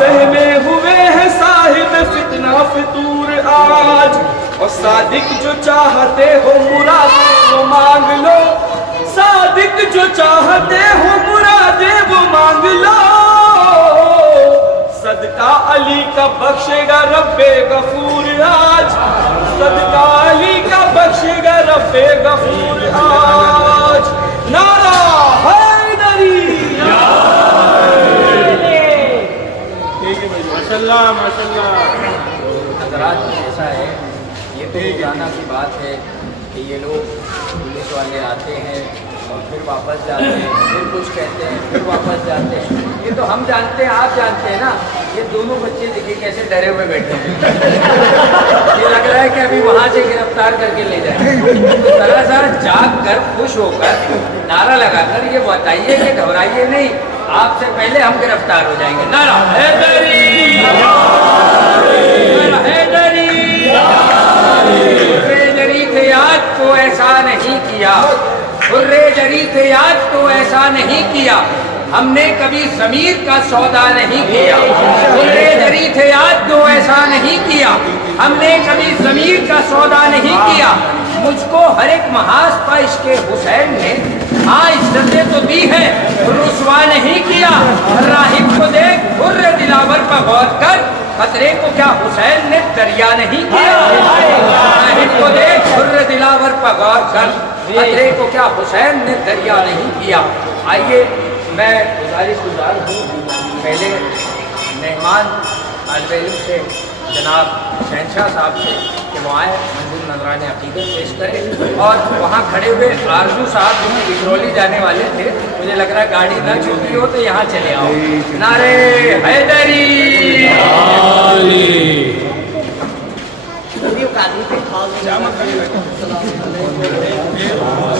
सहमे हुए हैं साहिब फितना फितूर आज। और सादिक जो चाहते हो मुरादे वो मांग लो, सादिक जो चाहते हो मुरादे वो मांग लो, सदका अली का बख्शेगा रब्बे गफूर आज, सदका अली का बख्शेगा रब्बे गफूर आज। नारा हैदरी, माशाल्लाह माशाल्लाह। हज़रात ऐसा है, ये तो रोज़ाना की बात है कि ये लोग पुलिस वाले आते हैं और फिर वापस जाते हैं, फिर कुछ कहते हैं, फिर वापस जाते हैं। ये तो हम जानते हैं, आप जानते हैं ना। ये दोनों बच्चे देखिए कैसे डरे हुए बैठे हैं। ये लग रहा है कि अभी वहाँ से गिरफ्तार करके ले जाए। तो जरा सा जाग कर खुश होकर नारा लगाकर ये बताइए कि घबराइए नहीं, आपसे पहले हम गिरफ्तार हो जाएंगे। नारा हैदरी, नारा हैदरी। हुर्रे थे आज तो ऐसा नहीं किया, हुर्रे थे आज तो ऐसा नहीं किया, हमने कभी ज़मीर का सौदा नहीं किया। हुर्रे थे आज तो ऐसा नहीं किया, हमने कभी ज़मीर का सौदा नहीं किया। मुझको हर एक महाज पर इश्क़े हुसैन ने हाँ इज्जतें तो दी है, रुसवा नहीं किया। राहिब को देख, हुर्रे दिलावर पर गौर कर, खतरे को क्या हुसैन ने दरिया नहीं किया? साहिब को देख खुर्र दिलावर पर गौर कर, खतरे को क्या हुसैन ने दरिया नहीं किया। आइए मैं गुजारिश हूँ पहले मेहमान तालिब इल्म से जनाब शहनशाह साहब से कि वो आए मंजिल नजरान अकीदत पेश करें, और वहाँ खड़े हुए आरजू साहब जो विक्रोली जाने वाले थे, मुझे लग रहा है गाड़ी ना छूटी हो तो यहाँ चले आओ। नारे हैदरी।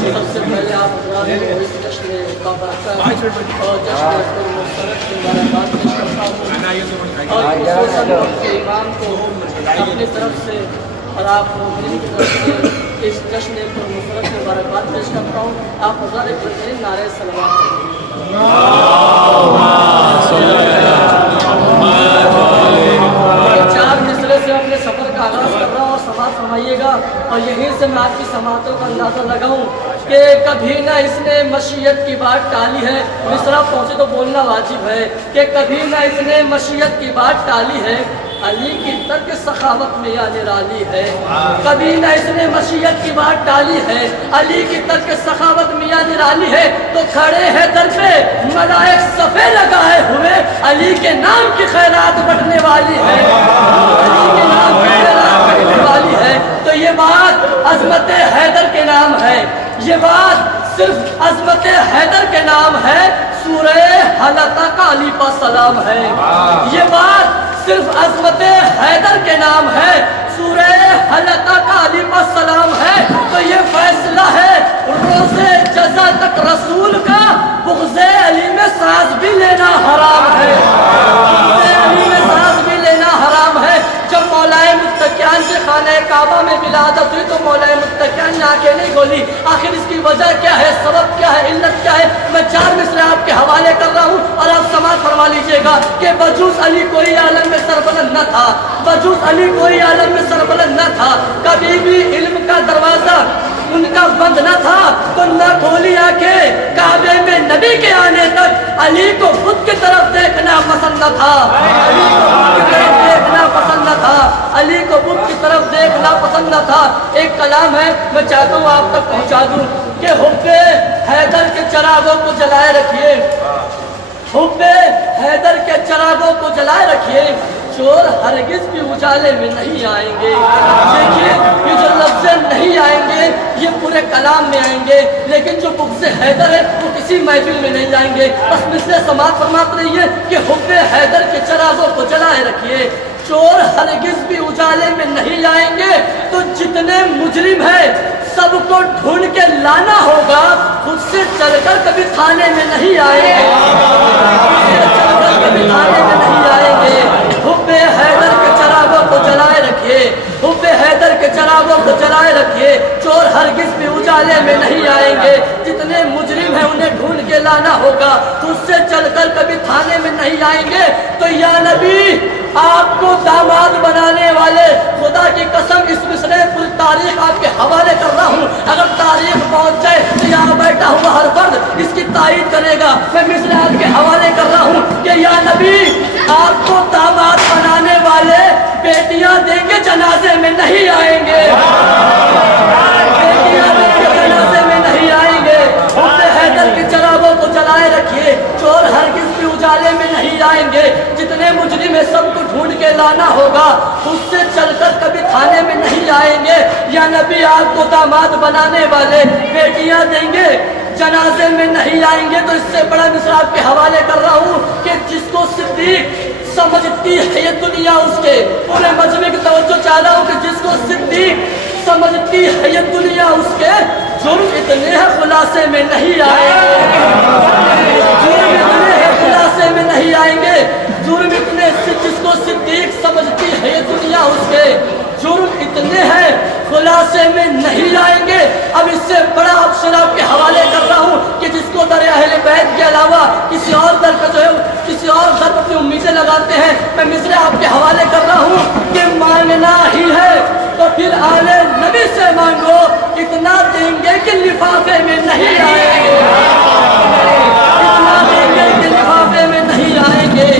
सबसे पहले आप इस जश्न का बरकत और जश्न को मुबारक मुबारकबाद पेश करता हूँ, और इस वसम के इमाम को अपनी तरफ से और आप मेरी तरफ से इस जश्न को मुबारक मुबारकबाद पेश करता हूँ। आप हज़ार एक बेहतरीन नारे सलवात चार मिसरे से अपने सफ़र का आगाज़ कर रहा हूँ और समात फरमाइएगा, और यहीं से मैं आपकी समातों का अंदाज़ा लगाऊँ कि कभी ना इसने मशीयत की बात टाली है। मिसरा पहुँचे तो बोलना वाजिब है कि कभी ना इसने मशीयत की बात टाली है, अली की तर्क सखावत में या निराली है। कभी ना इसने मशीयत की बात टाली है, अली की तर्क सखावत में या निराली है। तो खड़े हैं दर पे मलाइक सफ़े लगाए हुए, अली के नाम की खैरात बढ़ने वाली है, अली के नाम की खैरात बढ़ने वाली है। तो ये बात अज़मत हैदर के नाम है, ये बात सिर्फ अज़मत हैदर के नाम है, सूरह हलका का अली पर सलाम है। ये बात सिर्फ अज़मत हैदर के नाम है, सूरह हलका का अली पर सलाम है। तो ये फैसला है रोज़े जज़ा तक रसूल का, बुग़्ज़े अली में सांस भी लेना हराम है, बुग़्ज़े अली में सांस भी लेना हराम है। जब मौलाए मुत्तकियान के खाने काबा में विलादत हुई तो मौलाए मुत्तकियान ने आंखें नहीं खोली। आखिर इसकी वजह क्या है, सबब क्या है, इल्लत क्या है? मैं चार मिसरे आपके हवाले कर रहा हूँ और आप समात फरमा लीजिएगा कि बजूस अली कोई आलम में सरबलंद न था, बजूस अली कोई आलम में सरबलंद न था। कभी भी इल्म का दरवाजा उनका बंद न था तो न खोली आंखें। काबे में नबी के आने तक अली को खुद की तरफ देखना पसंद न था, अली को खुद की तरफ देखना पसंद न था, अली को खुद की तरफ देखना पसंद न था। एक कलाम है, मैं चाहता हूँ आप तक पहुँचा दूँ कि हुब्बे हैदर के चरागों को जलाए रखिए, हुब्बे हैदर के चरागों को जलाए रखिए, चोर हरगिज भी उजाले में नहीं आएंगे। देखिए ये जो लफ्ज़ नहीं आएंगे ये पूरे कलाम में आएंगे, लेकिन जो बुग़्ज़ हैदर है वो किसी महफिल में नहीं जाएंगे। बस मिसरे समात फरमाते रहिए कि हुब्बे हैदर के चरागों को जलाए रखिए, चोर हरगिज भी उजाले में नहीं आएंगे। तो जितने मुजरिम हैं सबको ढूंढ के लाना होगा, खुद से चलकर कभी थाने में नहीं आएंगे, खुद से चलकर कभी थाने में नहीं आएंगे। हुब्बे हैदर के चरागों को जलाए रखिए, हुब्बे हैदर के चरागों को जलाए रखिए, चोर हरगिज भी उजाले में नहीं आएंगे। जितने मुजरिम हैं उन्हें ढूंढ के लाना होगा, खुद से चलकर कभी थाने में नहीं आएंगे। तो या नबी आपको दामाद बनाने वाले खुदा की कसम इस मिसरे पूरी तारीख आपके हवाले कर रहा हूँ। अगर तारीख पहुँच जाए तो यहाँ बैठा हुआ हर फर्द इसकी तारीफ करेगा। मैं मिसरे आपके हवाले कर रहा हूँ कि या नबी आपको दामाद बनाने वाले बेटियाँ देंगे जनाजे में नहीं आएंगे, बेटियाँ देंगे जनाजे में नहीं आएंगे। हुब्बे हैदर के चरागों को जलाए रखिए, चोर हरगिज भी उजाले में नहीं आएंगे। जितने मुजरिम है सबको ढूंढ के लाना होगा, उससे चलकर कभी थाने में नहीं आएंगे। या नबी आपको दामाद बनाने वाले बेटियां देंगे जनाजे में नहीं आएंगे। तो इससे बड़ा मिसरा आपके हवाले कर रहा हूँ कि जिसको सिद्दीक समझती है ये दुनिया, उसके पूरे मजमे की तवज्जो चाह रहा हूँ कि जिसको सिद्दीक समझती है ये दुनिया, उसके जुर्म इतने हैं खुलासे में नहीं आएंगे, जुर्म इतने हैं खुलासे में नहीं आएंगे। जुर्म इतने जिसको सिद्दीक समझती है ये दुनिया, उसके जुर्म इतने हैं खुलासे में नहीं आएंगे। अब इससे बड़ा अफसर आपके हवाले कर रहा हूँ कि जिसको दर अहले बैत के अलावा किसी और दर का जो है किसी और दर पर अपनी उम्मीदें लगाते हैं, मैं मिसरे आपके हवाले कर रहा हूँ कि मांगना ही है तो फिर आले नबी से मांगो, इतना देंगे कि लिफाफे में नहीं आएंगे, इतना देंगे कि लिफाफे में नहीं आएंगे,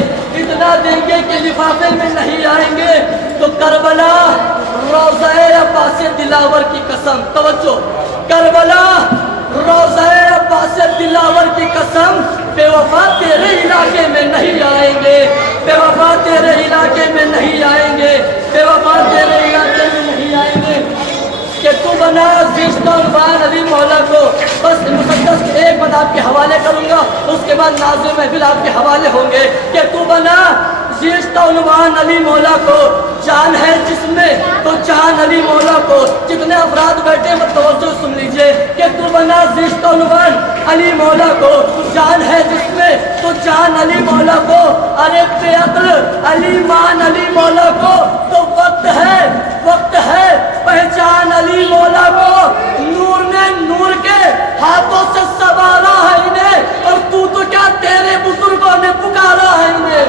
इतना देंगे कि लिफाफे में नहीं दिलावर की कसम, तवज्जो, करबला रोज़े अब्बास दिलावर की कसम, बेवफा तेरे इलाके में नहीं आएंगे, बेवफा तेरे इलाके में नहीं आएंगे, बेवफा तेरे इलाके में नहीं आएंगे। कि तू बना जिस्तान अली मौला को। बस मुक़द्दस के एक बात आपके हवाले करूँगा, उसके बाद नाज़िर महफिल आपके हवाले होंगे। कि तू बना जिस्तान अली मौला को, जान है जिसमें तो जान अली मौला को। जितने अफराद बैठे वो तवज्जो सुन लीजिए। कि तू बना जिस्तान अली मौला को, जान है जिसमें तो जान अली मौला को। अरे बेअक्ल अली मान अली मौला को, तो वक्त है पहचान अली मौला को। नूर ने नूर के हाथों से सवारा है इन्हें, और तू तो क्या तेरे बुजुर्गों ने पुकारा है इन्हें,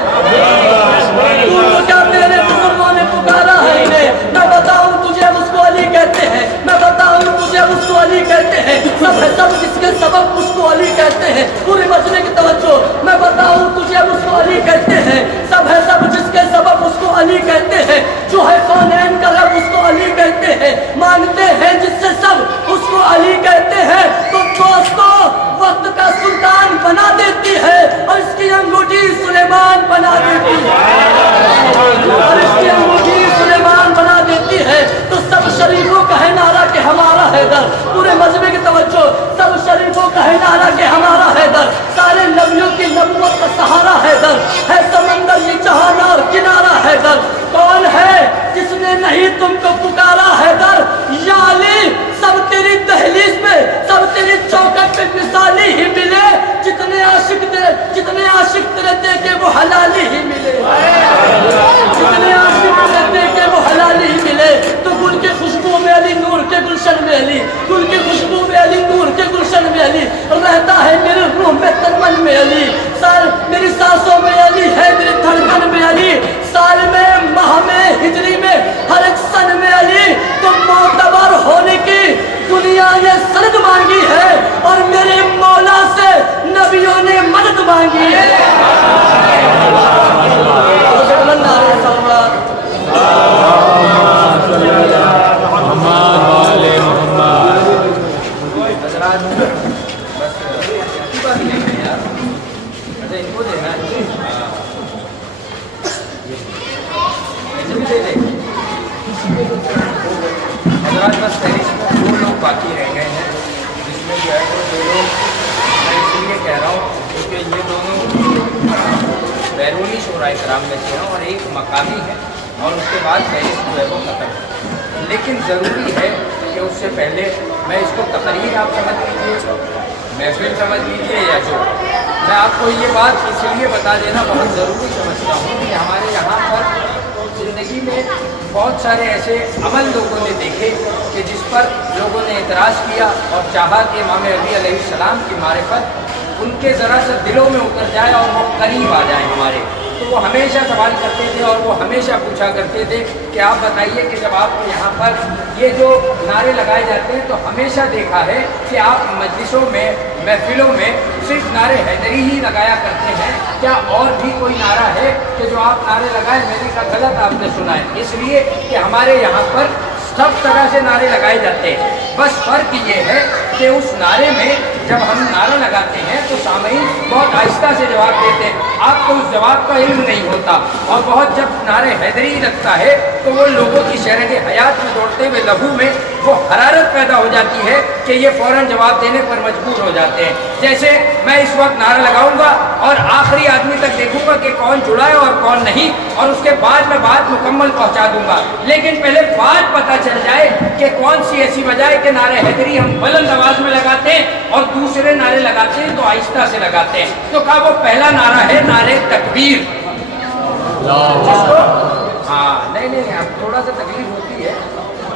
तू तो क्या तेरे बुजुर्गों ने पुकारा है इन्हें। मैं बताऊं तुझे उसको अली कहते हैं, मैं बताऊं तुझे उसको अली कहते हैं। सब है सब जिसके सबब उसको अली कहते हैं। पूरे मजने की तवज्जो, मैं बताऊं तुझे उसको अली कहते हैं। सब है सब जिसके सबब उसको अली कहते हैं। जो है कौनैन का रब उसको अली कहते हैं। मानते हैं जिससे सब उसको अली कहते हैं। तो दोस्तों वक्त का सुल्तान बना देती है, और इसकी अंगूठी सुलेमान बना देती है, और इसकी अंगूठी सुलेमान बना देती है। तो सब शरीफों का है नारा कि हमारा हैदर। पूरे मजमे की तवज्जो, सब शरीफों का है नारा कि हमारा हैदर। सारे नबियों की नबूवत का सहारा हैदर है। समंदर ये जहान और किनारा हैदर। कौन है जिसने नहीं तुमको पुकारा हैदर? या अली सब तेरी दहलीज पे, सब तेरी चौखट पे मिसाली ही मिले। जितने आशिक तेरे देखे वो हलाली ही मिले, जितने आशिक तेरे देखे वो हलाली ही मिले। तो गुल की खुशबू में अली, नूर के गुलशन में अली, गुल की खुशबू में अली, नूर के गुलशन में अली रहता है। मेरे रूह में तनमन में अली, साल मेरी सांसों में अली है, मेरी धड़कन में अली। साल में, माह में, हिजरी में, हर एक सन में अली। तो मोतबर होने की दुनिया ने सनद मांगी है, और मेरे मौला से नबियों ने मदद मांगी है। इनको देना बस दो लोग बाकी रह गए हैं, जिसमें जो है वो दो लोग, मैं इसलिए कह रहा हूँ क्योंकि ये दोनों बैरूनी शोराए कराम में से हैं और एक मकामी है, और उसके बाद फहरिस्त जो है वो खत्म है। लेकिन ज़रूरी है कि उससे पहले मैं इसको तकरीर आप समझ लीजिए, महफिल समझ लीजिए, या जो मैं आपको ये बात इसलिए बता देना बहुत ज़रूरी समझता हूँ कि हमारे यहाँ पर ज़िंदगी में बहुत सारे ऐसे अमल लोगों ने देखे कि जिस पर लोगों ने एतराज़ किया और चाहा कि इमाम अली अलैहिस्सलाम की मारिफत उनके ज़रा सा दिलों में उतर जाए और वो करीब आ जाए हमारे। तो वो हमेशा सवाल करते थे और वो हमेशा पूछा करते थे कि आप बताइए कि जब आप यहाँ पर ये जो नारे लगाए जाते हैं, तो हमेशा देखा है कि आप मजलिसों में, महफिलों में सिर्फ नारे हैदरी ही लगाया करते हैं, क्या और भी कोई नारा है कि जो आप नारे लगाए? मैंने कहा गलत आपने सुना है, इसलिए कि हमारे यहाँ पर सब तरह से नारे लगाए जाते हैं। बस फ़र्क ये है कि उस नारे में जब हम नारा लगाते हैं तो सामईन बहुत आहिस्ता से जवाब देते हैं, आपको उस जवाब का इल्म नहीं होता, और बहुत जब नारे हैदरी लगता है तो वो लोगों की शरह हयात में दौड़ते हुए लहू में वो हरारत पैदा हो जाती है कि ये फ़ौरन जवाब देने पर मजबूर हो जाते हैं। जैसे मैं इस वक्त नारा लगाऊंगा और आखिरी आदमी तक देखूंगा कि कौन जुड़ा है और कौन नहीं, और उसके बाद मैं बात मुकम्मल पहुंचा दूंगा। लेकिन पहले बात पता चल जाए कि कौन सी ऐसी वजह है कि नारे हैदरी हम बुलंद आवाज़ में लगाते हैं और दूसरे नारे लगाते हैं तो आहिस्ता से लगाते हैं। तो कहा वो पहला नारा है नारे तकबीर, जिसको नहीं अब थोड़ा सा तकलीफ होती है,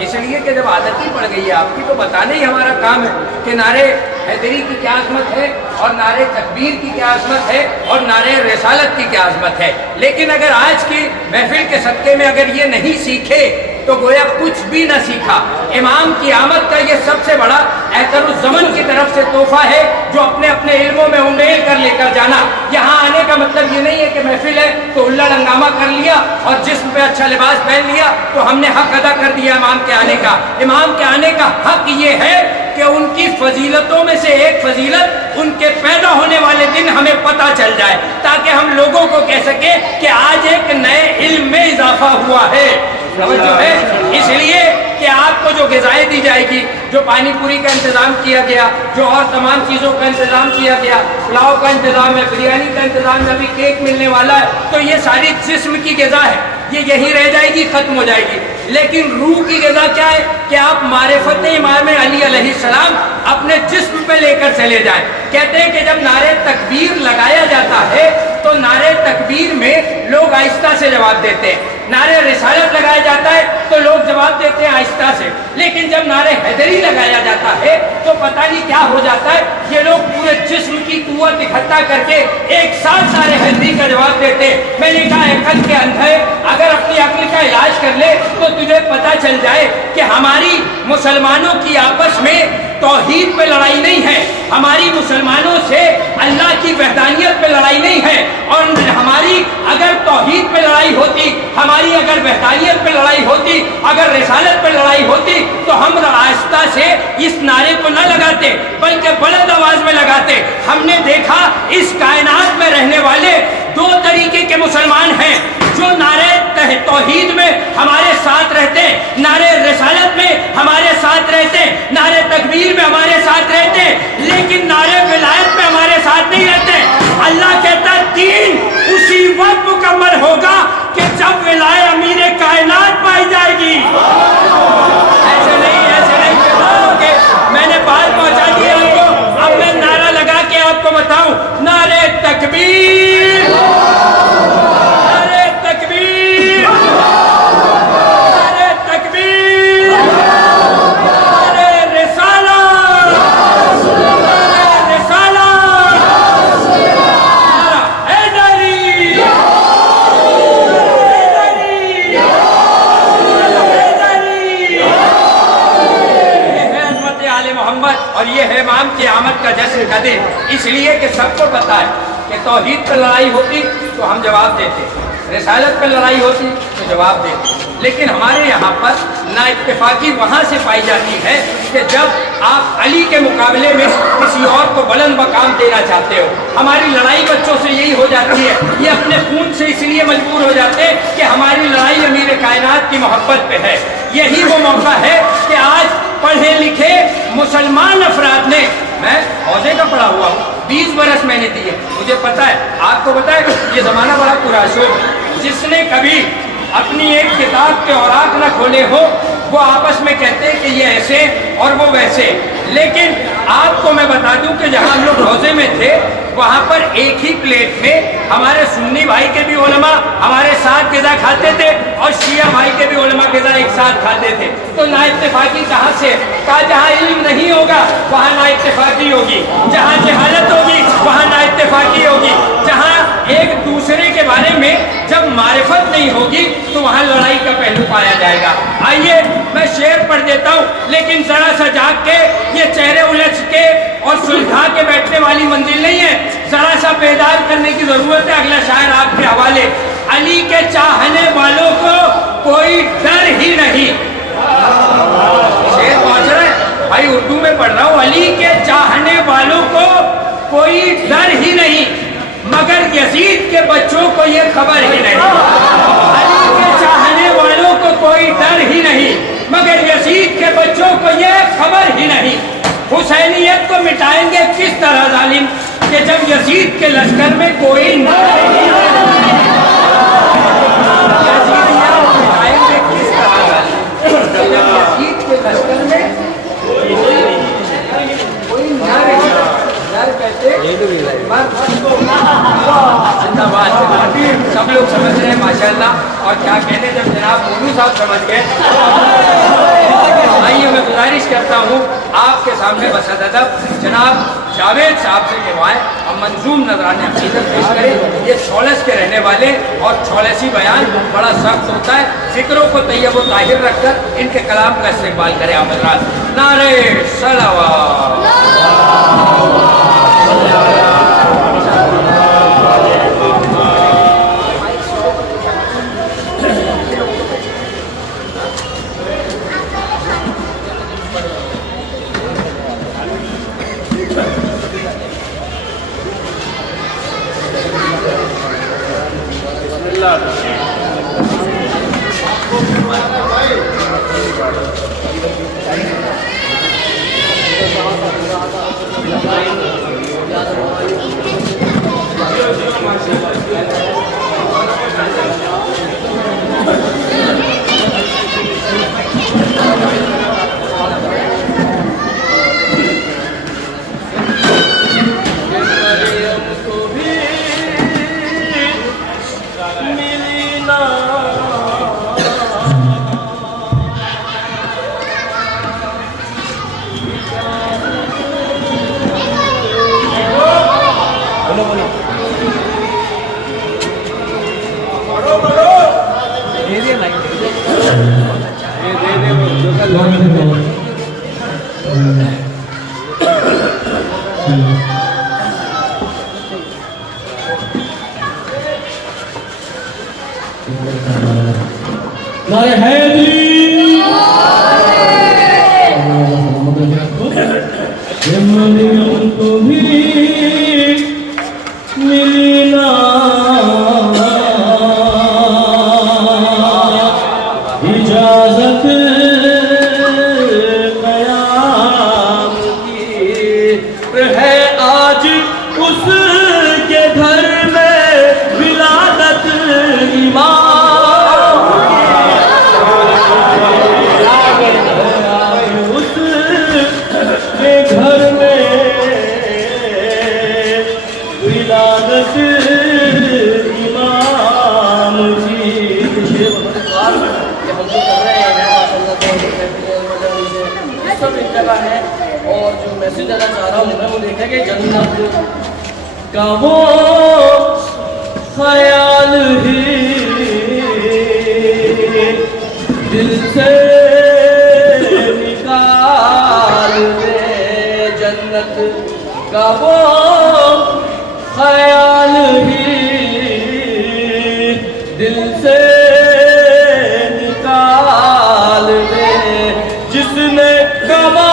इसलिए कि जब आदत ही पड़ गई है आपकी तो बताना ही हमारा काम है कि नारे हैदरी की क्या अजमत है और नारे तकबीर की क्या अजमत है और नारे रिसालत की क्या अजमत है। लेकिन अगर आज की महफिल के सदक़े में अगर ये नहीं सीखे तो गोया कुछ भी ना सीखा। इमाम की आमद का ये सबसे बड़ा एतरुज़्ज़मन की तरफ से तोहफा है, जो अपने अपने इल्मों में उम्मेद कर लेकर जाना। यहाँ आने का मतलब ये नहीं है कि महफिल है तो उल्ला हंगामा कर लिया और जिस्म पे अच्छा लिबास पहन लिया तो हमने हक अदा कर दिया इमाम के आने का। इमाम के आने का हक ये है कि उनकी फजीलतों में से एक फजीलत उनके पैदा होने वाले दिन हमें पता चल जाए, ताकि हम लोगों को कह सके कि आज एक नए इल्म में इजाफा हुआ है। समझो है, इसलिए कि आपको जो ग़िज़ाएँ दी जाएगी, जो पानी पूरी का इंतज़ाम किया गया, जो और तमाम चीज़ों का इंतज़ाम किया गया, पुलाव का इंतज़ाम है, बिरयानी का इंतज़ाम है, अभी केक मिलने वाला है, तो ये सारी जिस्म की ग़िज़ा है, ये यहीं रह जाएगी, ख़त्म हो जाएगी। लेकिन रूह की ग़िज़ा क्या है कि आप मारिफत इमाम अली अलैहिस्सलाम अपने जिस्म पे लेकर चले जाएं। कहते हैं कि जब नारे तकबीर लगाया जाता है तो नारे तकबीर में लोग आहिस्ता से जवाब देते हैं, नारे रिसालत लगाया जाता है तो लोग जवाब देते हैं आहिस्ता से, लेकिन जब नारे हैदरी लगाया जाता है तो पता नहीं क्या हो जाता है, ये लोग पूरे जिस्म की कुव्वत इकट्ठा करके एक साथ नारे हैदरी का जवाब देते हैं। मैंने कहा अकल के अंधे अगर अपनी अक्ल का इलाज कर ले तो तुझे पता चल जाए कि हमारी मुसलमानों की आपस में तौहीद पे लड़ाई नहीं है, हमारी मुसलमानों से अल्लाह की वहदानियत पे लड़ाई नहीं है, और हमारी अगर तौहीद पे लड़ाई होती, हमारी अगर वहदानियत पे लड़ाई होती, अगर रिसालत पे लड़ाई होती तो हम आहिस्ता से इस नारे को न लगाते बल्कि बुलंद आवाज में लगाते। हमने देखा इस कायनात में रहने वाले दो तरीके के मुसलमान हैं, जो नारे तौहीद में हमारे साथ रहते हैं, नारे रिसालत में हमारे साथ रहते हैं, नारे तकबीर में हमारे साथ रहते हैं, लेकिन नारे विलायत में हमारे साथ नहीं रहते। अल्लाह कहता है दीन उसी वक्त मुकम्मल होगा कि जब विलायत अमीर कायनात पाई जाएगी। ऐसे नहीं कि मैंने बात पहुंचा दी आपको, अब मैं नारा लगा के आपको बताऊं, नारे तकबीर, नारे तकबीर, नारे तकबीर, नारे रिसालत, नारे रिसालत, नारा हैदरी, हैदरी, हैदरी। ये है अज़मत आले मोहम्मद और ये है इमाम की आमद का जश्न का दिन। इसलिए कि सबको पता है कि तौहीद पर लड़ाई होती तो हम जवाब देते, रिसालत पर लड़ाई होती तो जवाब देते, लेकिन हमारे यहाँ पर नाइत्तेफाकी वहाँ से पाई जाती है कि जब आप अली के मुकाबले में किसी और को बुलंद मकाम देना चाहते हो। हमारी लड़ाई बच्चों से यही हो जाती है, ये अपने खून से इसलिए मजबूर हो जाते हैं कि हमारी लड़ाई अमीर कायनात की मोहब्बत पे है। यही वो मौका है कि आज पढ़े लिखे मुसलमान अफराद ने, मैं औहदे का पढ़ा हुआ हूँ, 20 बरस मैंने दिए, मुझे पता है, आपको पता है ये ज़माना बड़ा पुराशोर है। जिसने कभी अपनी एक किताब के औराक न खोले हो वो आपस में कहते हैं कि ये ऐसे और वो वैसे, लेकिन आपको मैं बता दूं कि जहां हम लोग रोजे में थे वहां पर एक ही प्लेट में हमारे सुन्नी भाई के भी उलमा हमारे साथ ग़िज़ा खाते थे और शिया भाई के भी उलमा ग़िज़ा एक साथ खाते थे। तो नाइत्तेफाकी कहाँ से? कहा जहाँ इल्म नहीं होगा वहाँ नाइत्तेफाकी होगी, जहाँ जहालत होगी वहाँ नाइत्तेफाकी होगी, जहाँ एक दूसरे के बारे में जब मारिफत नहीं होगी तो वहाँ लड़ाई का पहलू पाया जाएगा। आइए मैं शेर पढ़ देता हूँ, लेकिन जरा सा जाग के, ये चेहरे उलझ के और सुलझा के बैठने वाली मंजिल नहीं है, जरा सा बेदार करने की जरूरत है। अगला शायर आपके हवाले, अली के चाहने वालों को कोई डर ही नहीं। शेर पहुंच रहा है भाई, उर्दू में पढ़ रहा हूँ। अली के चाहने वालों को कोई डर ही नहीं, मगर यजीद के बच्चों को ये खबर ही नहीं। अली के चाहने वालों को कोई डर ही नहीं, मगर यजीद के बच्चों को ये खबर ही नहीं। हुसैनियत को मिटाएंगे किस तरह जालिम कि जब यजीद के लश्कर में कोई न रहे। यजीदियत को मिटाएंगे किस तरह जालिम कि जब यजीद के लश्कर में कोई न रहे। सब लोग समझ रहे हैं माशाल्लाह, और क्या कहने, जब जनाब मोनू साहब समझ गए। आइए मैं गुजारिश करता हूँ आपके सामने बसअदब जनाब जावेद साहब से कहवाएं हम मंजूम नजराने अकीदत पेश करें। ये छोलस के रहने वाले और छोलसी बयान बड़ा सख्त होता है, जिक्रों को तैयब व ताहिर रखकर इनके कलाम का इस्तेमाल करें। आप हज़रात नारे सलावत। नारे हैदरी मरियम को भी मिली ना इजाजत कयाम की है आज उसके घर में विलादत इमाम उसके घर में विलादत इमाम जी। सब एक जगह है और जो मैसेज देना चाह रहा हूँ मैं वो देखा कि जन्नत का वो ख्याल ही दिल से निकाल दे, जन्नत का वो ख्याल ही दिल से निकाल दे, जिसने कमा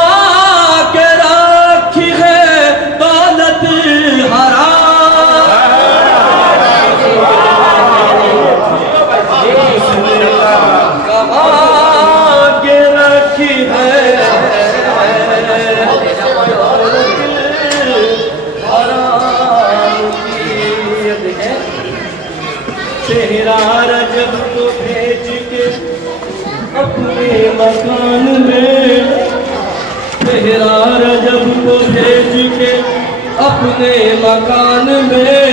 के रखी है दौलत कमा के रखी है हराम की। तेरा रजब को भेज के अपने मकान में, तेरा रजब को भेज के अपने मकान में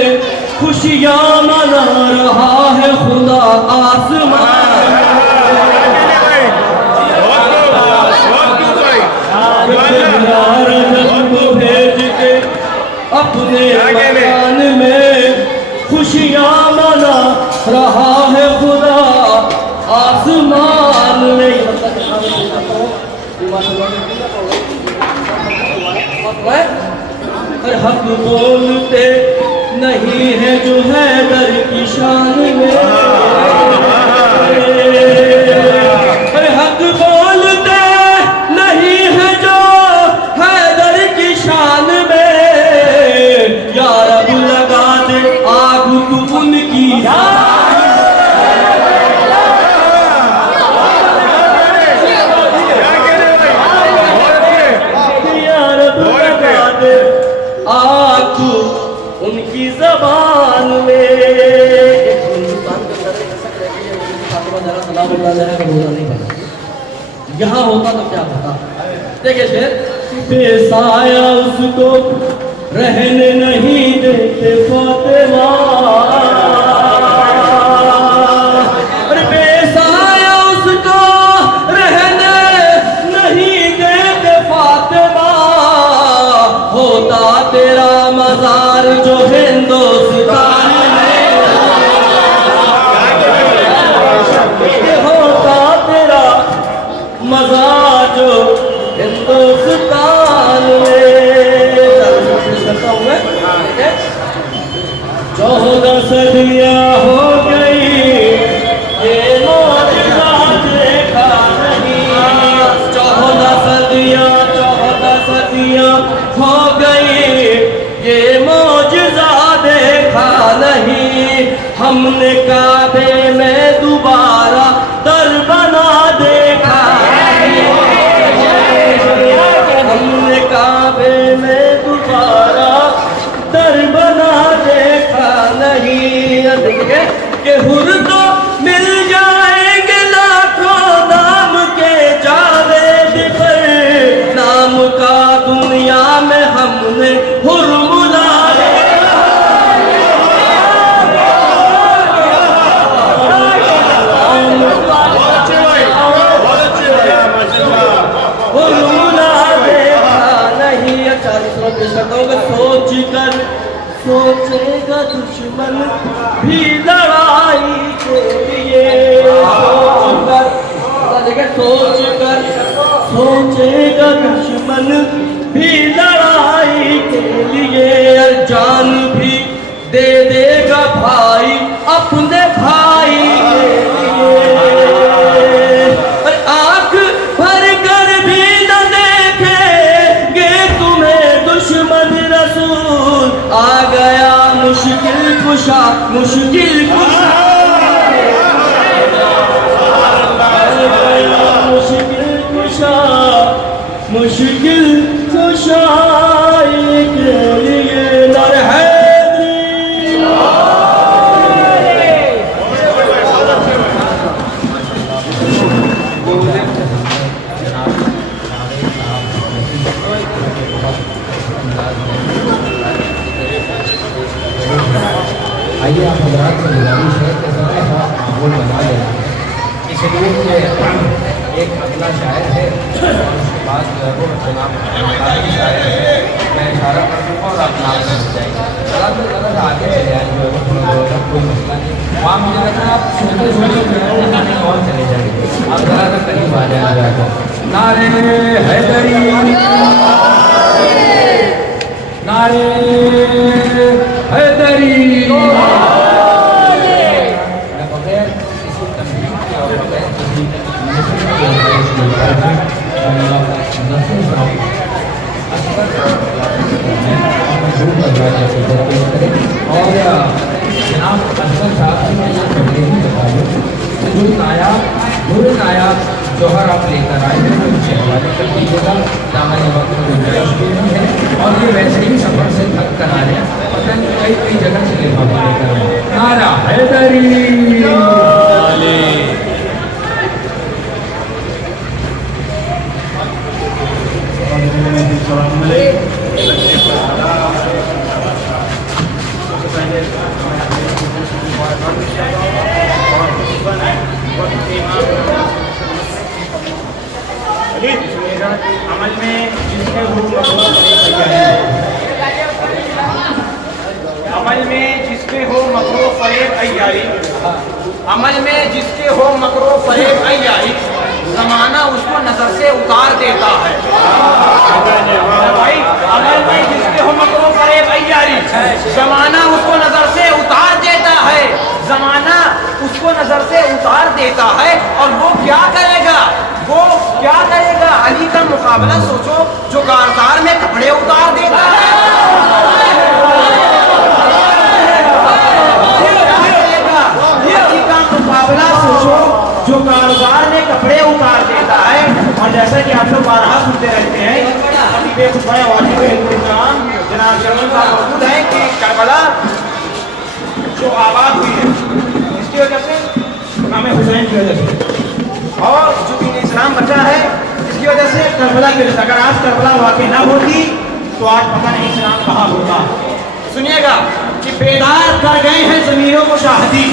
खुशियाँ मना रहा है खुदा आसमान। तेरा रजब को भेज के अपने मकान में खुशियाँ मना रहा है खुदा आसमान में। हर हक बोलते नहीं है जो है दर की शान में, हर हक बोलते नहीं है जो है दर की शान में। या रब लगा दे आग तू उनकी आग उनकी जबान में। यहाँ होता तो क्या होता, देखिए फिर बेसाया उसको रहने नहीं देते फातिमा, अरे बेसाया उसको रहने नहीं देते फातिमा। होता तेरा मजार जो हिंदुस्तान में, होता तेरा मजार जो हिंदुस्तान में। 14 सदी सोचेगा दुश्मन भी लड़ाई के लिए, जान भी दे देगा भाई अपने भाई के लिए। आंख भर कर भी न देखेंगे तुम्हें दुश्मन रसूल, आ गया मुश्किल कुशा, मुश्किल कुशा, मुश्किल कुशा, मुश्किल कुशा के लिए नर है। आइए आप हजरात से गुजारिश है कि ज़रा सा माहौल बना लेना, इसलिए कि एक अगला शायर है और उसके बाद जो है वो जनाब काफ़ी शायर है, मैं इशारा कर दूँगा और आप नाम समझ जाएंगे। ज़रा तो ज़रा सा आगे चले आए जो है वो कोई मसला नहीं, वहाँ मुझे लगता है आप सोचते सोचते कहीं और चले जाएंगे, आप ज़रा सा करीब आ जाएगा। नारे हैदरी, नारे हैदरी, बगैर किसी तंबीह के और बगैर किसी और जनाब असगर साहब से मैं ये पहले ही बता दूँ कि जो नायाब जौहर आप लेकर आए हैं तो मुझे हवाले कर दीजिएगा, दामन वक्त में गुंजाइश भी नहीं है और ये वैसे ही सफ़र से थक कर आ रहे हैं, पता नहीं कई जगह से लिफाफा लेकर आए। नारा हैदरी, अमल में जिसके हो अमल में जिसके हो मकरो फरेब अय्यारी, अमल में जिसके हो मकरो फरेब अय्यारी, ज़माना उसको नजर से उतार देता है। भाई अमल में जिसके हो मकरो फरेब अय्यारी, ज़माना उसको नजर से उतार देता है, ज़माना उसको नजर से उतार देता है। और वो क्या करेगा, वो क्या करेगा? अली का मुकाबला सोचो जो कारदार में कपड़े उतार देता है। अली का मुकाबला सोचो जो कारदार में कपड़े उतार देता है। और जैसा कि आप लोग बारहा सुनते रहते हैं, जनाब जर्मन साहब मौजूद है कि करबला जो आबाद हुई है इसकी वजह से, इमाम हुसैन की वजह से, और जो दीन इस्लाम बचा है इसकी वजह से, करबला की वजह से। अगर आज करबला वाकई ना होती तो आज पता नहीं इस्लाम कहाँ होता। सुनिएगा कि बेदार कर गए हैं ज़मीरों को शाहदी,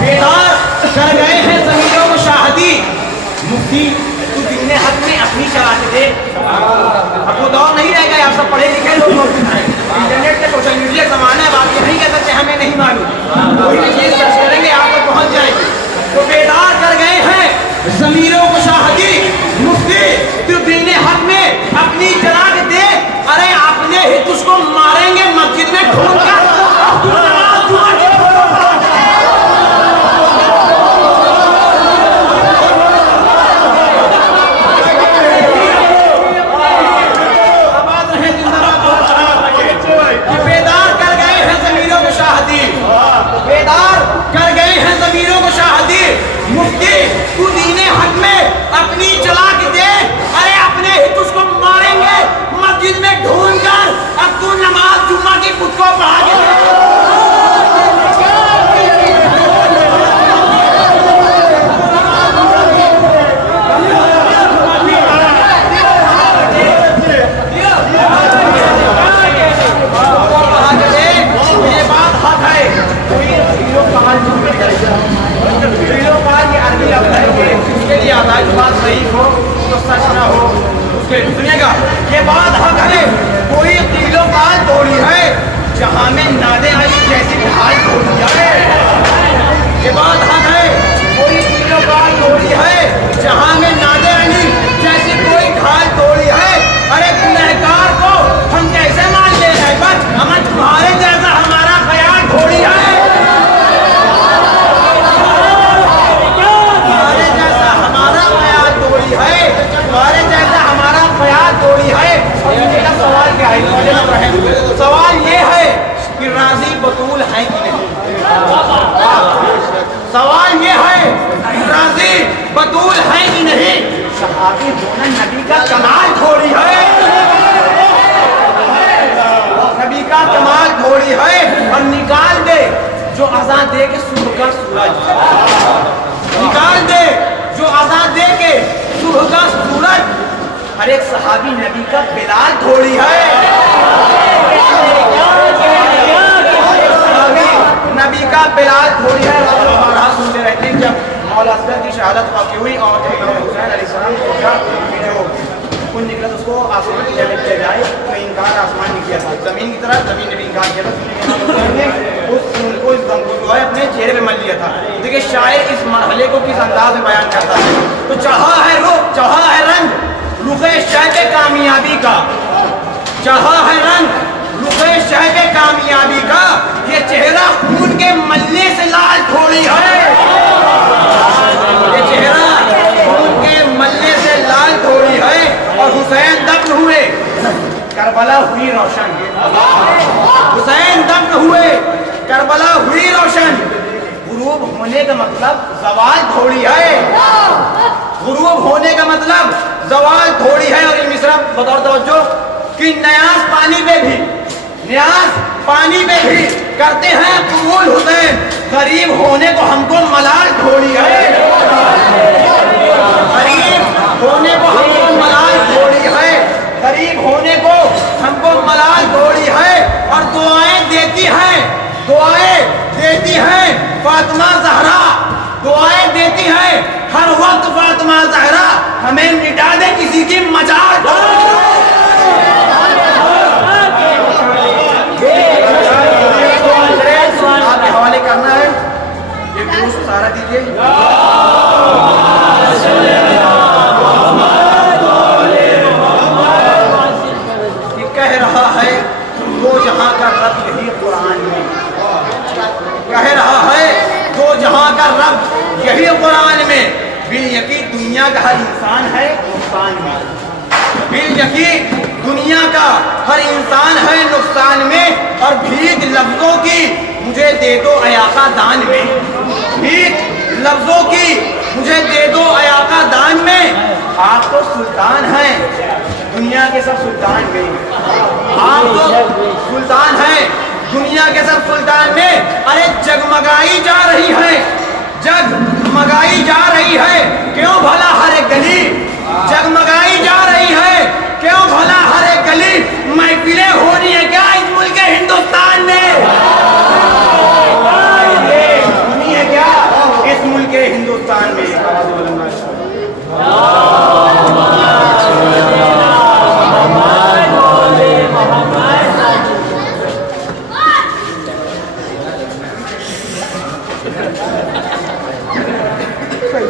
बेदार कर गए हैं ज़मीरों को शाहदी, मुफ्ती तू दीन हक में अपनी चला के दे। अब वो दौर नहीं रह गए, आप सब पढ़े लिखे लोग मौजूद हैं, इंटरनेट पे सोशल मीडिया ज़माना है, बात ये नहीं कह सकते हमें नहीं मालूम, कोई भी चीज़ सर्च करेंगे आप तक पहुँच जाएगी। तो बेदार कर गए हैं ज़मीरों को शाहदी, मुफ्ती तू दीन हक में अपनी चला के दे। अरे आपने ही तुझको मारेंगे मस्जिद में ढूंढ कर। बतूल है कि नहीं? सहाबी होना नबी का कमाल थोड़ी है, नबी का कमाल थोड़ी है। और निकाल दे जो अज़ान दे के सुबह का सूरज, निकाल दे जो अज़ान दे के सुबह का सूरज। हर एक सहाबी नबी का बिलाल थोड़ी है, नबी का बिलाल थोड़ी है। हमारा सुनते रहते हैं जब मौला असगर की शहादत वाक़ई हुई और हुसैन अलैहिस्सलाम को जो खून निकला तो उसको आसमान की तरफ ले जाए, तो इनकार आसमान ने किया था जमीन की तरफ, जमीन ने भी इनकार किया था। उस खून को, इस गम को जो है अपने चेहरे पे मल लिया था। देखिए शायर इस मरहले को किस अंदाज में बयान करता है। तो चढ़ा है रुख, चढ़ा है रंग रुखे शहबे कामयाबी का, चढ़ा है रंग रुखे शहबे कामयाबी का। ये चेहरा खून के मलने से लाल थोड़ी है, ये चेहरा खून के मलने से लाल थोड़ी है। और हुसैन दफन हुए, करबला हुई रोशन, हुसैन दफन हुए, करबला हुई रोशन। गुरूब होने का मतलब ज़वाल थोड़ी है, गुरूब होने का मतलब ज़वाल थोड़ी है। और मिसरा बतौर तवज्जो कि न्यास पानी पे भी, न्यास पानी पे भी करते हैं कबूल हुसैन। गरीब होने को हमको मलाल थोड़ी है, गरीब होने को हमको मलाल थोड़ी है, गरीब होने को हमको मलाल थोड़ी है। और दुआएं देती हैं, दुआएं देती हैं फातिमा ज़हरा, दुआएं देती हैं हर वक्त फातिमा ज़हरा। हमें मिटा दे किसी की मजाल, आपके हवाले करना है, ये दुरूद सारा दीजिए। कह रहा है दो जहां का रब यही कुरान में, कह रहा है दो जहां का रब यही कुरान में। बिल यकीन दुनिया का हर इंसान है नुकसान में, बिल यकीन दुनिया का हर इंसान है नुकसान में। और भीख लफ्जों की मुझे दे दो अयाका दान में, भीख लफ्जों की मुझे दे दो अयाका दान में। आप तो सुल्तान हैं, दुनिया के सब सुल्तान में, आप तो सुल्तान हैं दुनिया के सब सुल्तान में। अरे जगमगाई जा रही है, जगमगाई जा रही है क्यों भला हर एक गली, जगमगाई जा रही है क्यों भला हर एक गली। महफिलें हो रही है क्या इस मुल्क हिंदुस्तान में, होनी है क्या इस मुल्क हिंदुस्तान में।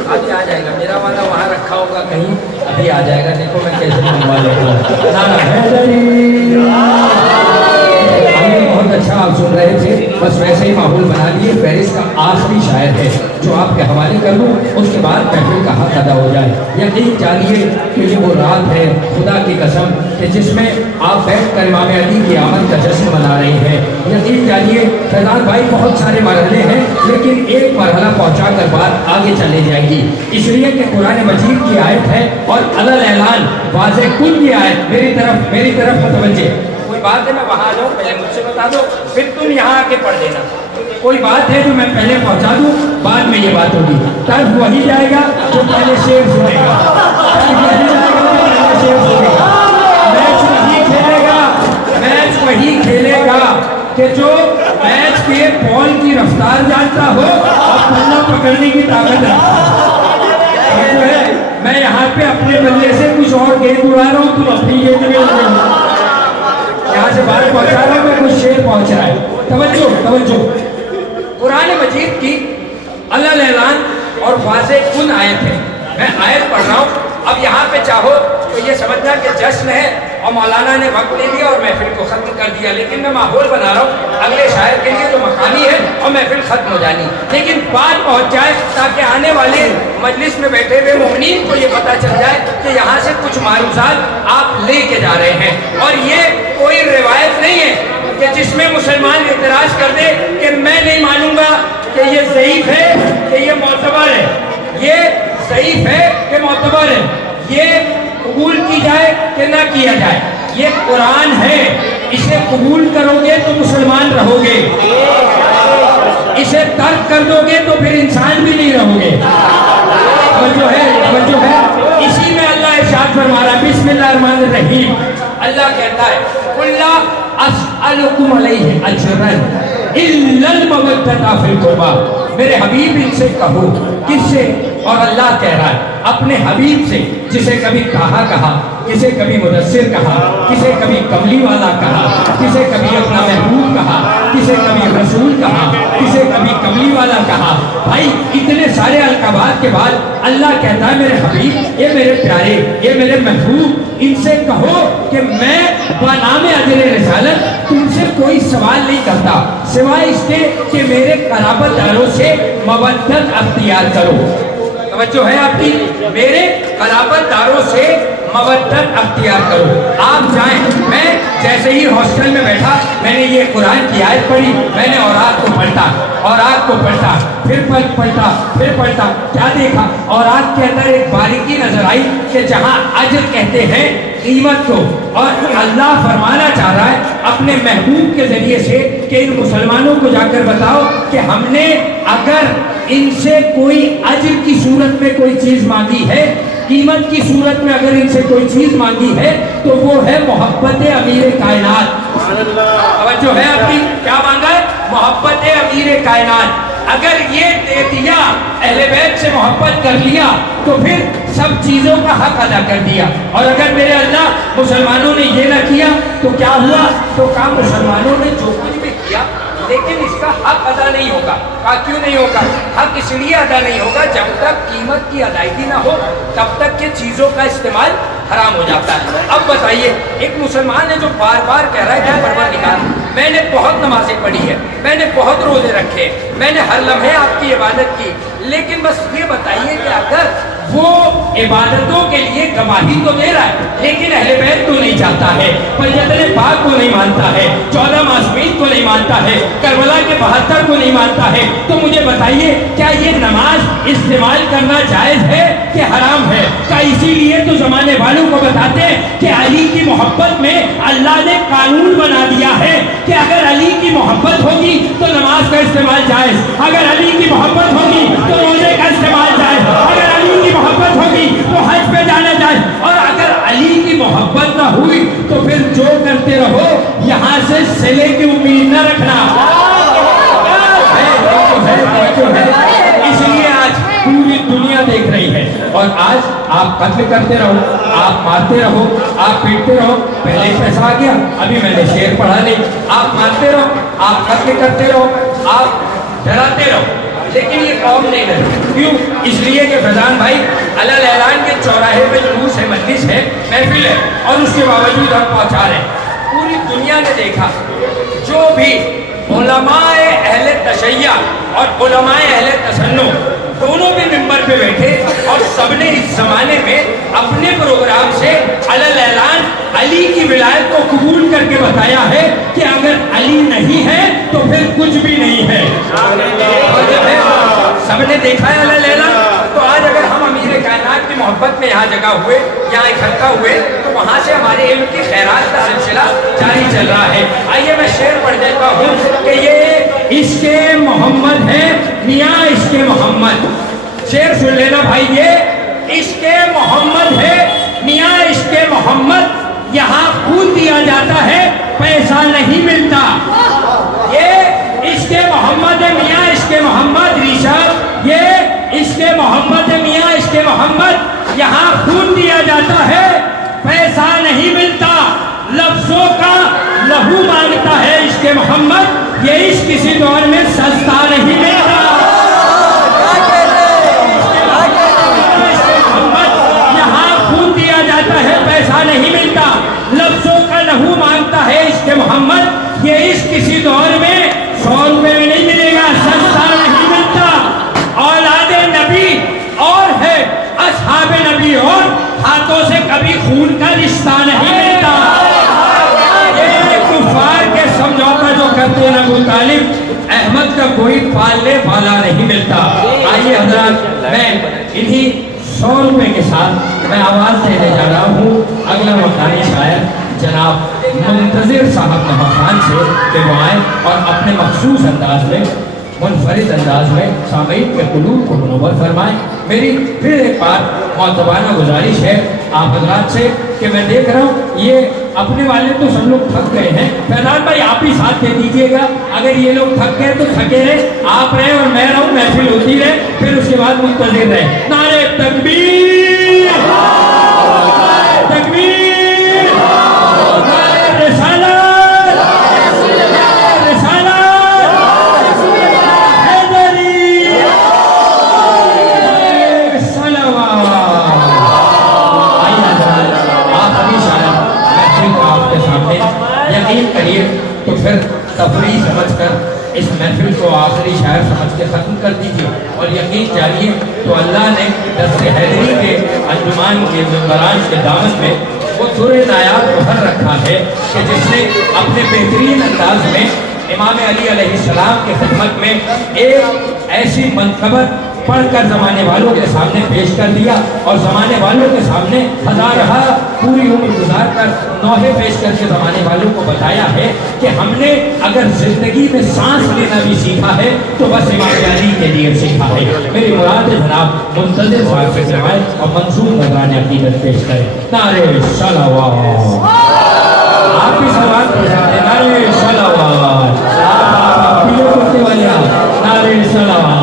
अभी आ जाएगा, मेरा वाला वहाँ रखा होगा कहीं, अभी आ जाएगा। देखो मैं कैसे मंगवा लेता हूँ। बहुत अच्छा आप सुन रहे थे, बस वैसे ही माहौल बना लिए। पेरिस का आखिरी शायर है जो आपके हवाले कर लूँ, उसके बाद महफिल का हक अदा हो जाए। यकीन जानिए कि ये वो रात है खुदा की कसम कि जिसमें आप बैठ कर इमाम अली की आमद का जश्न मना रहे हैं। यकीन जानिए फैजान भाई बहुत सारे मरहले हैं, लेकिन एक मरहला पहुँचा कर बात आगे चले जाएगी, इसलिए कि कुरान मजीद की आयत है और अलल ऐलान वाज़े कुल की आयत। मेरी तरफ मुतवज्जे। कोई बात है मैं वहाँ आ जाऊँ, पहले मुझसे बता दो, फिर तुम यहाँ आके पढ़ देना। कोई बात है जो मैं पहले पहुँचा दूँ, बाद में ये बात होगी। तब वही जाएगा जो पहले शेर सुनेगा, मैच वही खेलेगा, मैच वही खेलेगा कि जो मैच के बॉल की रफ्तार जानता हो और पल्ला पकड़ने की ताकत रखता है। मैं यहाँ पे अपने बल्ले से कुछ और गेंद उड़ा रहा हूँ, तुम अपनी गेंद में यहाँ से बाहर पहुँचा रहा हूँ, मैं कुछ शेर पहुँच रहा है। तवज्जो तवज्जो, कुरान मजीद की अलल ऐलान और वाज़े कुन आयत है। मैं आयत पढ़ रहा हूँ। अब यहाँ पे चाहो तो ये समझना कि जश्न है और मौलाना ने वक्त ले लिया और महफिल को ख़त्म कर दिया, लेकिन मैं माहौल बना रहा हूँ अगले शायर के लिए तो मकानी है और महफिल ख़त्म हो जानी, लेकिन बात पहुँच जाए ताकि आने वाले मजलिस में बैठे हुए मोमिनीन को ये पता चल जाए कि यहाँ से कुछ मारूजात आप ले के जा रहे हैं। और ये कोई रिवायत नहीं है कि जिसमें मुसलमान इतराज़ कर दे कि मैं नहीं मानूंगा कि ये ज़ईफ़ है कि ये मोतबर है। ये ज़ईफ है कि मोतबर है, ये कबूल की जाए कि ना किया जाए। ये कुरान है, इसे कबूल करोगे तो मुसलमान रहोगे, इसे तर्क कर दोगे तो फिर इंसान भी नहीं रहोगे। जो है इसी में अल्लाह इरशाद फरमा रहा है, बिस्मिल्लाहिर्रहमानिर्रहीम। अल्लाह कहता है कुल्ला अस्अलुकुम अलैहि अजरन इल्लल मवद्दता फिल कुर्बा। मेरे हबीब इनसे कहो, किससे? और अल्लाह कह रहा है अपने हबीब से, जिसे कभी कहा, किसे कभी मुदस्सिर कहा, किसे कभी कमली वाला कहा, किसे कभी अपना महबूब कहा, किसे कभी रसूल कहा, किसे कभी कमली वाला कहा। भाई इतने सारे अलकाबात के बाद अल्लाह कहता है मेरे हबीब, ये मेरे प्यारे, ये मेरे महबूब, इनसे कहो कि मैं बनामे अजर रिसालत तुमसे कोई सवाल नहीं करता सिवाय इसके कि मेरे कराबतदारों से मवद्दत अख्तियार करो। तवज्जो है आपकी? मेरे कराबतदारों से मवद्दत अख्तियार करो। आप जाएं, मैं जैसे ही हॉस्टल में बैठा मैंने ये कुरान की आयत पढ़ी, मैंने औरात को पढ़ता, औरात को पढ़ता, फिर पढ़ता, क्या देखा? औरात के अंदर एक बारीकी नजर आई कि जहाँ अजर कहते हैं कीमत को, और अल्लाह फरमाना चाह रहा है अपने महबूब के जरिए से कि इन मुसलमानों को जाकर बताओ कि हमने अगर इनसे कोई अजर की सूरत में कोई चीज मांगी है, कीमत की सूरत में अगर इनसे कोई चीज मांगी है तो वो है मोहब्बत अमीर कायनात। जो है आपकी क्या मांगा है? मोहब्बत अमीर कायनात। अगर ये दे दिया, अहले बैत से मोहब्बत कर लिया तो फिर सब चीजों का हक अदा कर दिया। और अगर मेरे अल्लाह मुसलमानों ने ये ना किया तो क्या हुआ? तो क्या मुसलमानों ने जो कुछ भी किया लेकिन इसका हक अदा नहीं होगा। क्यों नहीं होगा? हक इसलिए अदा नहीं होगा जब तक कीमत की अदायगी ना हो तब तक के चीजों का इस्तेमाल हराम हो जाता है। अब बताइए, एक मुसलमान है जो बार बार कह रहा है कि परवरदिगार मैंने बहुत नमाजें पढ़ी है, मैंने बहुत रोजे रखे, मैंने हर लम्हे आपकी इबादत की, लेकिन बस ये बताइए कि अगर वो इबादतों के लिए गवाही तो दे रहा है लेकिन अहले बैत को नहीं चाहता है, पंजतने पाक को नहीं मानता है, 14 मासूमीन को नहीं मानता है, करबला के 72 को नहीं मानता है, तो मुझे बताइए क्या ये नमाज इस्तेमाल करना जायज है कि हराम है? क्या इसीलिए तो जमाने वालों को बताते हैं कि अली की मोहब्बत में अल्लाह ने कानून बना दिया है कि अगर अली की मोहब्बत होगी तो नमाज का इस्तेमाल जायज, अगर अली की मोहब्बत होगी तो रोजे का इस्तेमाल जायज, अगर अली की मोहब्बत होगी तो हज पे जाना जाए, और अगर अली की मोहब्बत ना हुई तो फिर जो करते रहो यहाँ से सिले की उम्मीद न रखना। इसलिए आज पूरी दुनिया देख रही है और आज आप कत्ल करते रहो, आप मारते रहो, आप पीटते रहो। पहले पैसा आ गया, अभी मैंने शेर पढ़ा नहीं, आप मारते रहो, आप कत्ल करते रहो, आप डराते रहो, लेकिन ये कौम नहीं डरी। क्यों? इसलिए कि फैजान भाई अलल ऐलान के चौराहे पे जुलूस है, मजलिस है, महफिल है, और उसके बावजूद हम पहुंचा रहे। पूरी दुनिया ने देखा जो भी उलमाए अहले तशय्या और उलमाए अहले तसन्नुह दोनों भी मिंबर पे बैठे और सबने इस जमाने में अपने प्रोग्राम से अलल ऐलान अली की विलायत को कबूल करके बताया है कि अगर अली नहीं है तो फिर कुछ भी नहीं है। और जब है सबने देखा है अलल ऐलान, तो आज अगर हम अमीर कायनात की मोहब्बत में यहाँ जगह हुए, यहाँ इकट्ठा हुए, तो वहाँ से हमारे इल्म की खैरात का सिलसिला जारी चल रहा है। आइए मैं शेर पढ़ देता हूँ कि ये इश्क़े मोहम्मद है, मियाँ इश्क़े मोहम्मद। शेर सुन लेना भाई, ये इश्क़े मोहम्मद है, मियाँ इश्क़े मोहम्मद, यहाँ खून दिया जाता है पैसा नहीं मिलता। ये इश्क़े मोहम्मद है, मियाँ इश्क़े मोहम्मद, ऋषभ, ये इश्क़े मोहम्मद है, मियाँ इश्क़े मोहम्मद, यहाँ खून दिया जाता है पैसा नहीं मिलता। लफ्जों का लहू मांगता है इश्क़े मोहम्मद, ये इश्क़ किसी दौर में सस्ता नहीं मिलता। यहाँ खून दिया जाता है पैसा नहीं मिलता, लफ्जों का लहू मांगता है इश्क़े मोहम्मद, ये इश्क़ किसी दौर में 100 रुपए में नहीं मिलेगा, सस्ता नहीं मिलता। औलादे नबी और है असहाबे नबी और हाथों से कभी खून का रिश्ता नहीं मिलता। ये कुफार के समझौता जो करते हैं अबू तालिब, अहमद का कोई पालने वाला नहीं मिलता। आइए हज़रात, मैं इन्हीं 100 रुपए के साथ मैं आवाज देने जा रहा हूँ अगला मकानी शायर जनाब मुंतजिर साहब नवाखान से कि वो आए और अपने मखसूस अंदाज में मुनफरिद अंदाज में सामईन के कुलूब को मुनव्वर फरमाएं। मेरी फिर एक बार मौतबाना गुजारिश है आप हजरात से कि मैं देख रहा हूँ ये अपने वाले तो सब लोग थक गए हैं। फैजान भाई आप ही साथ दे दीजिएगा, अगर ये लोग थक गए तो थके रहे, आप रहे और मैं रहूँ, महफिल होती रहे, फिर उसके बाद मुंतजिर रहे। नारे तकबीर, तकबीर, नारे रिसालत, यकीन करिए तो फिर तफरीह समझकर इस महफिल को आखिरी शायर समझ के ख़त्म कर दीजिए और यकीन जानिए तो अल्लाह ने दस्ते हैदरी के अंजुमान के मेंबरान के दामन में वो सूरह नायात को भर रखा है कि जिसने अपने बेहतरीन अंदाज में इमाम अली अलैहिस्सलाम की खिदमत में एक ऐसी मनकबत पढ़कर ज़माने वालों के सामने पेश कर दिया और ज़माने वालों के सामने हज़ारहा पूरी उम्र गुजार कर नौहे पेश करके ज़माने वालों को बताया है कि हमने अगर ज़िंदगी में सांस लेना भी सीखा है तो बस इमाम अली के लिए सीखा है। मेरी मुराद जनाब मुंतज़िर साहब से करवाए और मंसूर नजराने अकीदत पेश करें। नारे सलावत, आप भी सवाल कर सकते, नारे सलावत, आप पीले कुर्ते वाले नारे सलावत।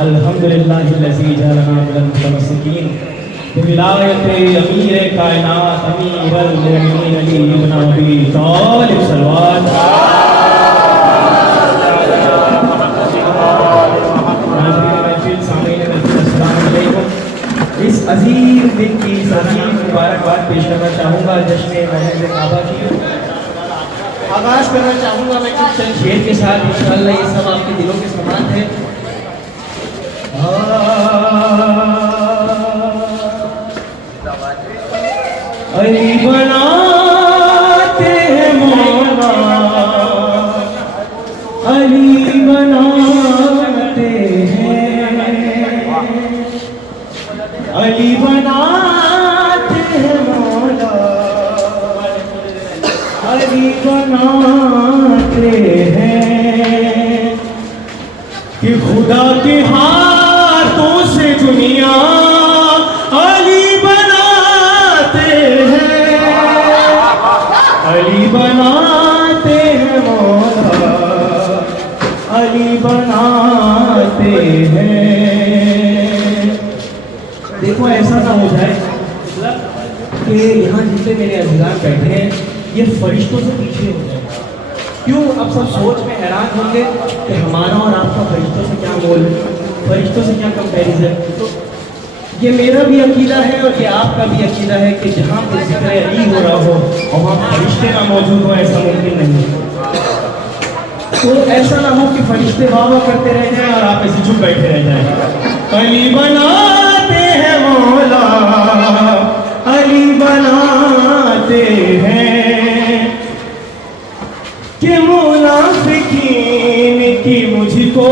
अल्हम्दुलिल्लाहिल्लज़ी जअलना मिनल मुतमस्सिकीन बिविलायत अमीर कायनात अमीरुल मोमिनीन अली इब्न अबी तालिब सल्लल्लाहु इस अजीम दिन की अजीम मुबारकबाद पेश करना चाहूँगा जश्न महल काबा की। आगाज करना चाहूँगा मैं कुछ चंद शेर के साथ, इंशाअल्लाह ये सब आपके दिलों के समान है। अली बनाते हैं मौला, अली बनाते हैं, अली बनाते हैं मौला, अली बनाते हैं कि खुदा के हाथों से दुनिया अली बनाते हैं, अली बनाते हैं मौला, अली बनाते हैं। देखो ऐसा ना हो जाए कि यहाँ जितने मेरे अज़ीज़ान बैठे हैं ये फरिश्तों से पीछे हो जाए। क्यों? अब सब सोच में हैरान होंगे कि हमारा और आपका फरिश्तों से क्या मोल, फरिश्तों से क्या कंपैरिजन। तो ये मेरा भी अकीदा है और ये आपका भी अकीदा है कि जहाँ पे ज़िक्र अली हो रहा हो और वहाँ फरिश्ते ना मौजूद हो, ऐसा मुमकिन नहीं है। तो ऐसा ना हो कि फरिश्ते वाह वाह करते रह जाएं और आप ऐसे चुप बैठे रह जाएं। अली बनाते हैं मौला, अली बनाते हैं कि मुनाफिकीन की मुझको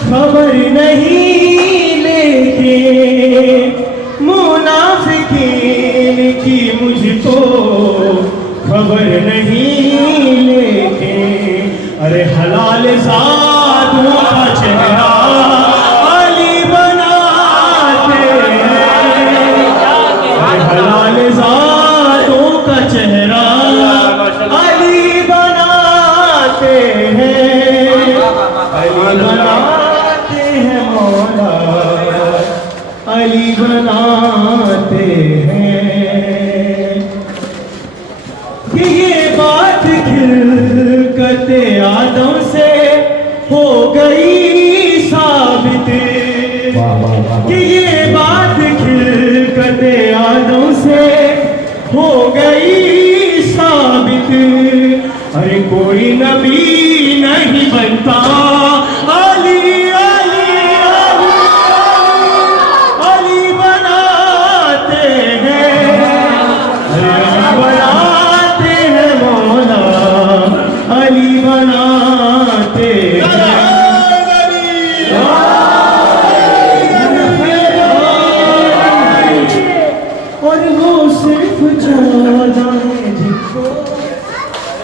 खबर नहीं, लेके मुनाफिकीन की मुझको खबर नहीं, लेके अरे हलाल ज़ादों का चेहरा अली बनाते हैं, अरे हलाल ज़ादों का चेहरा अली बनाते हैं, अली बनाते हैं मौला, अली बनाते हैं। कि ये बात खिलकते आदम से हो गई साबित, कि ये बात खिलकते आदम से हो गई साबित। अरे कोई नबी नहीं बनता अली अली अली अली बनाते हैं, अरे अली बनाते हैं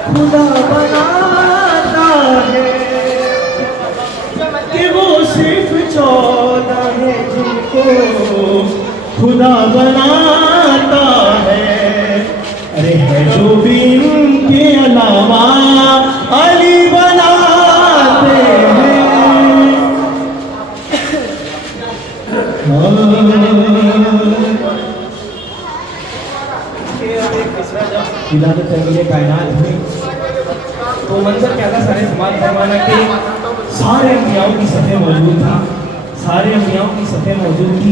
खुदा बनाता है कि वो सिर्फ 14 है जिनको खुदा बनाता है। अरे है जो भी इनके अलावा अली बनाते हैं। विलादत तंगीले कायनात हुई तो मंजर क्या था, सारे समाज फरमाना के सारे अंबियाओं की सतह मौजूद थी, सारे अंबियाओं की सतह मौजूद थी,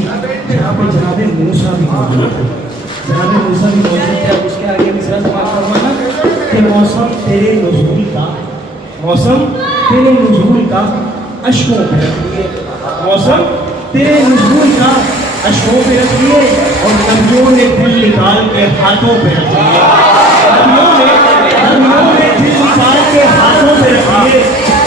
जहाँ पे जनाबे मूसा भी मौजूद थे, जनाबे मूसा भी मौजूद थे। अब उसके आगे मिसरा समाज फरमाना कि मौसम तेरे नुज़ूल का, मौसम तेरे नुज़ूल का अश्कों पे रख लिए, मौसम तेरे नुज़ूल का अश्कों पे रख लिए, और नबियों ने दिल निकाल के हाथों पे रख लिए, नबियों ने दिल निकाल के हाथों पे रख लिए,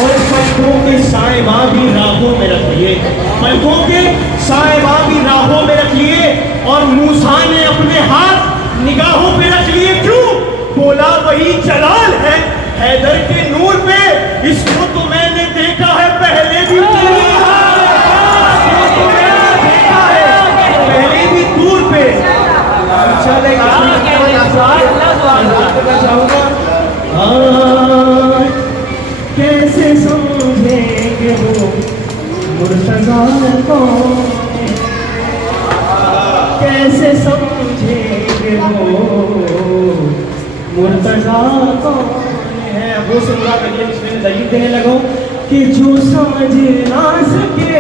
और पलकों के साएबा भी राहों में रख लिए, पलकों के साएबा भी राहों में रख लिए, और मूसा ने अपने हाथ निगाहों पे रख लिए। क्यों? बोला वही जलाल है हैदर के नूर पे, इसको तो मैंने देखा है पहले भी, पहले भी दूर पे। चलेगा चाहूंगा कैसे समझेंगे वो मुर्तज़ा कौन है, कैसे समझेंगे वो मुर्तज़ा कौन है। वो सुनवा करिए, इसमें दलील देने लगो कि जो समझ ना सके,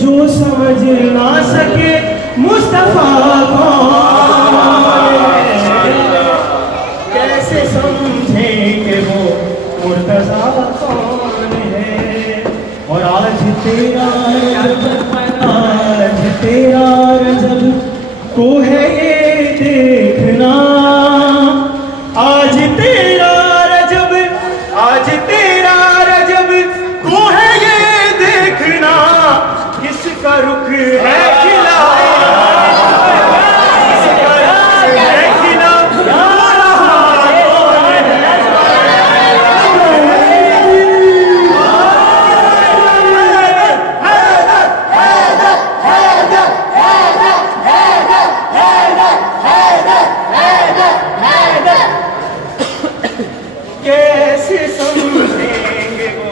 जो समझ ना सके मुस्तफा कौन है, कैसे समझेंगे वो मुर्तज़ा कौन है। और आज तेरा रजब को है ये देखना, आज तेरा रजब को है ये देखना, किसका रुख है खिला, किसका रुख है खिला, कैसे समझेंगे वो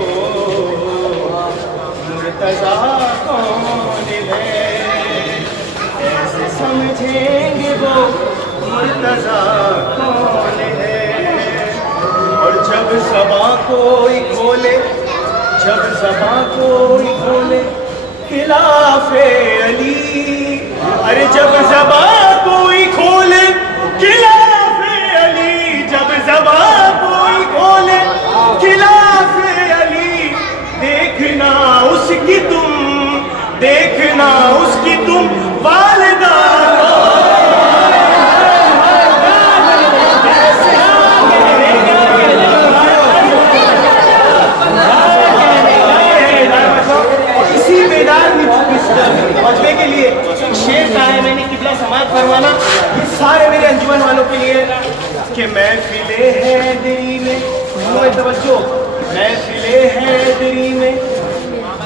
मुर्तज़ा कौन है, कैसे समझेंगे वो मुर्तज़ा कौन है। और जब ज़बां कोई खोले खिलाफे अली, अरे जब ज़बां कोई खोले खिलाफे अली, जब ज़बां कोई खोले खिलाफे अली, देखना उसकी तुम वालिदा इसी मैदान में मजबे के लिए शेर का है मैंने किबला समाज फरमाना, ये सारे मेरे अंजुमन वालों के लिए कि महफिले हैदरी में, तवज्जो, महफिले हैदरी में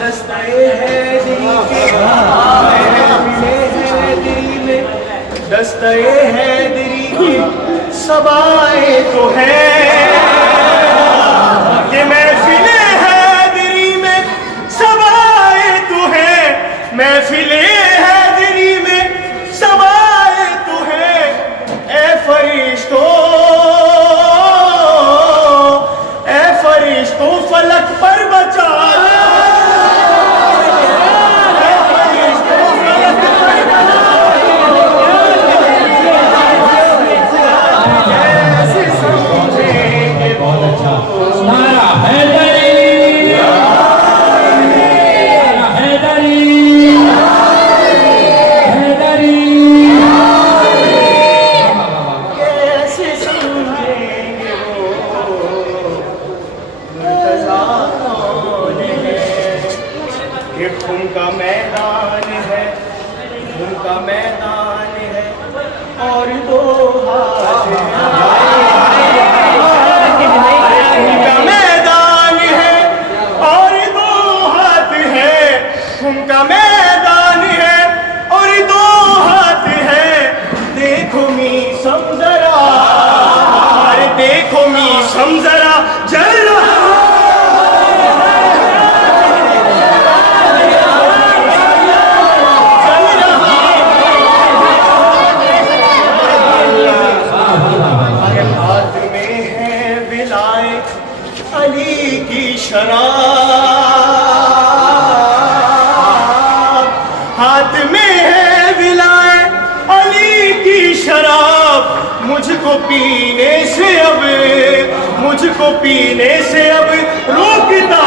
दस्ताए हैदरी के, महफिले हैदरी में दस्ताए हैदरी के सबाए तो है, कि महफिले हैदरी में सबाए तो है, महफिले हैदरी में सबाए तो है। ए फरिश्तों फलक पर बचा, बहुत अच्छा नारा हैदरी, हैदरी, हैदरी। कैसे समझेंगे वो मुर्तज़ा कौन है। ये खून का मैदान है, खून का मैदान है, और दो हाथ मौसम जरा जल रहा हाथ में है विलाए अली की शराब, हाथ में है विलाए अली की शराब, मुझको पीने से अब रोकता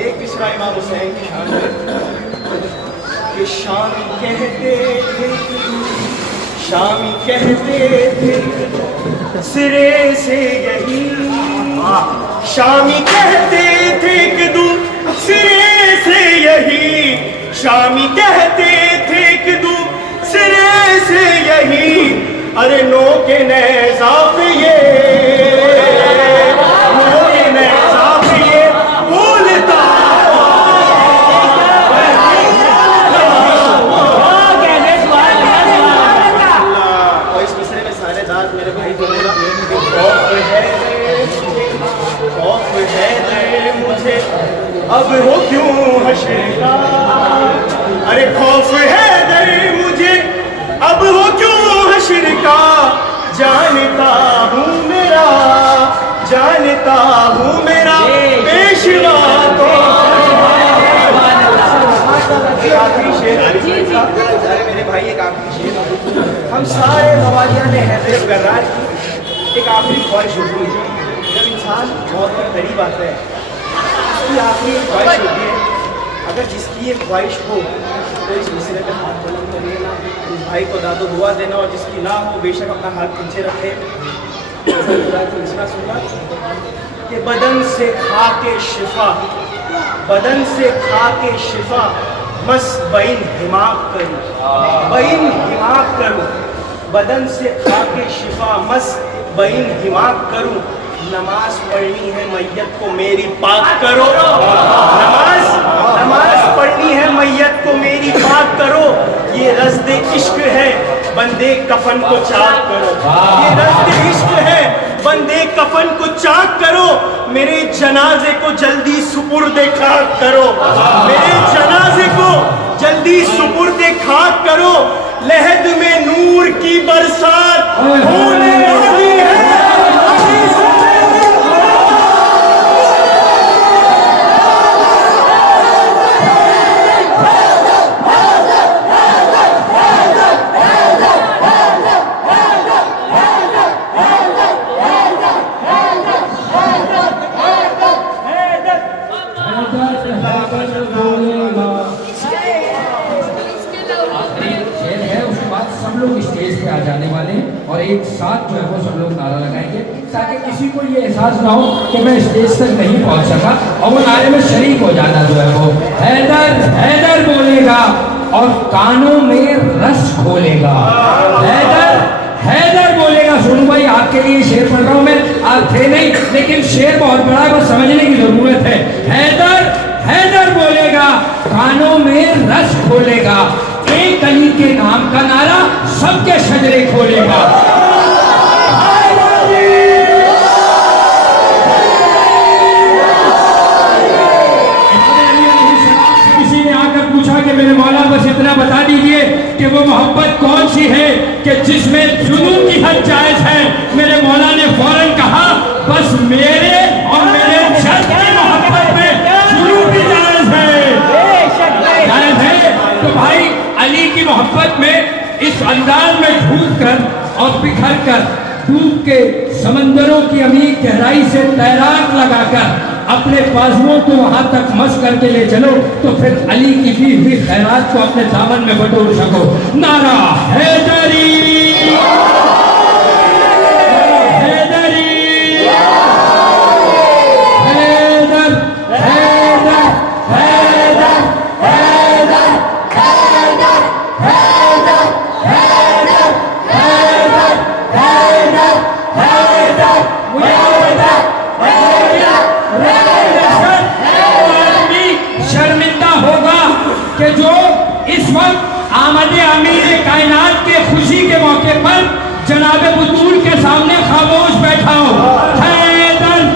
एक पिछड़ा इमाम हुसैन की शान है कि शामी कहते थे सिरे से यही, शामी कहते थे कि दूर सिरे से यही, शामी कहते थे कि दूर सिरे से यही, अरे नो के नेज़ा पे ये बोलता और इस मिसरे में सारे दाद मेरे भाई बोलेगा, खौफ है मुझे अब हो क्यों हश्र का, अरे खौफ है दर मुझे अब हो क्यों हश्र का, जानता हूँ मेरा पेशवा को। आखिरी शेर मेरे भाई, एक आखिरी शेर, हम सारे मवालिया ने हैदर गर्रार की एक आखिरी ख्वाहिश होती है, जब इंसान मौत के करीब आता है उसकी आखिरी ख्वाहिश होती है, अगर जिसकी ये ख्वाहिश हो तो इस मिसरे पे हाथ बुलंद कर लेना, इस भाई को दादो दुआ देना, और जिसकी ना हो बेशक अपना हाथ पीछे रखे। सुना कि बदन से खा के शिफा बस बइन हिमाक करूं, बदन से खा के शिफा मस बइन हिमाक करूं, नमाज पढ़नी है मैयत को मेरी पाक करो, नमाज पढ़नी है मैयत को मेरी पाक करो, ये रज़्द इश्क है बंदे कफन को चाक करो, ये रज़्द इश्क है बंदे कफन को चाक करो, मेरे जनाजे को जल्दी सुपुर्दे खाक करो, मेरे जनाजे को जल्दी सुपुर्दे खाक करो, लहद में नूर की बरसात होने वाली है। और एक साथ जो है वो सब लोग नारा लगाएंगे ताकि किसी को ये एहसास ना हो कि मैं स्टेज तक नहीं पहुंच सका, और वो नारे में शरीक हो जाना जो है वो हैदर हैदर बोलेगा और कानों में रस खोलेगा, हैदर हैदर बोलेगा। सुन भाई, आपके लिए शेर पढ़ रहा हूं मैं, आप थे नहीं लेकिन शेर बहुत बड़ा है, बस समझने की जरूरत है। हैदर हैदर बोलेगा, कानों में रस खोलेगा, एक अली के नाम का नारा सबके शजरे खोलेगा। किसी ने आकर पूछा कि मेरे मौला बस इतना बता दीजिए कि वो मोहब्बत कौन सी है कि जिसमें जुनून की हद जायज है। मेरे मौला ने फौरन कहा, बस मेरे और मेरे जद की मोहब्बत में जुनून भी जायज है। तो भाई अली की मोहब्बत में इस अंदाज में ढूंढ कर और बिखर कर डूब के समंदरों की अमीर गहराई से तैराक लगाकर अपने बाजुओं को वहां तक मस करके ले चलो, तो फिर अली की दी हुई खैरात को अपने दामन में बटोर सको। नारा हैदरी हैदरी हैदर हैदर हैदर हैदर हैदर हैदर हैदर हैदर हैदर हैदर हैदर हैदर कायनात के खुशी के मौके पर जनाब बुतूल के सामने खामोश बैठा हो। हैदर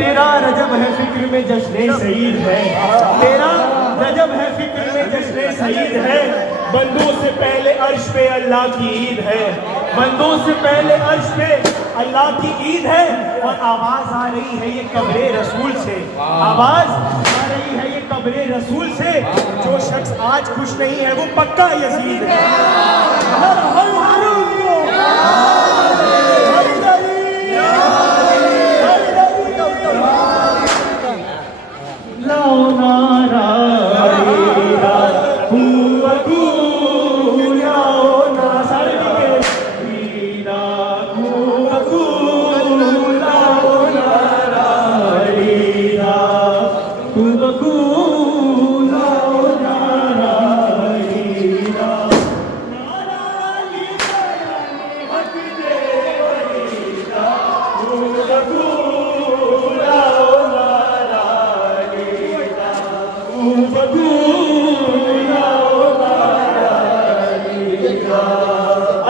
तेरा रजब है फिक्र में जश्न सईद है, तेरा रजब है फिक्र में जश्न सईद है। बंदों से पहले अर्श पे अल्लाह की ईद है, बंदों से पहले अर्श पे अल्लाह की ईद है। और आवाज आ रही है ये कब्रे रसूल से, आवाज आ रही है ये कब्रे रसूल से। जो शख्स आज खुश नहीं है वो पक्का यजीद है।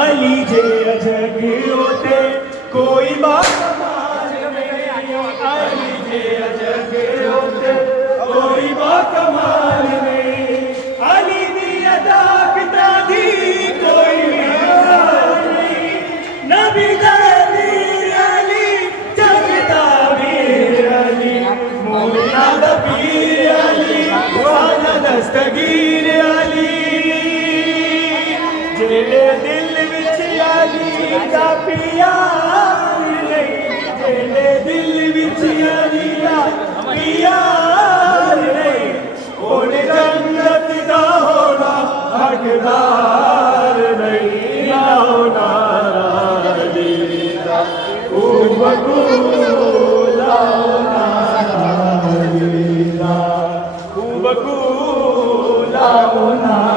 अली जे अजग होते कोई बात कमाल में, अली जे अजग होते कोई बात कमाल में। अली दी अदा किता दी कोई मिसाल नहीं, नबी दी अली जगता वीर अली, मोमिना दा पीर अली, वाला दस्तगीर अली। जेड़े दिल विच अली दा प्यार नहीं, जेड़े दिल विच अली दा प्यार नहीं, ओने जन्नत दा होना हकदार नहीं। लाओ नारा अली दा खूब लाओ नारा अली दा खूब लाओ नारा।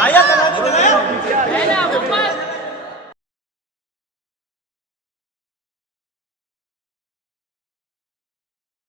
आया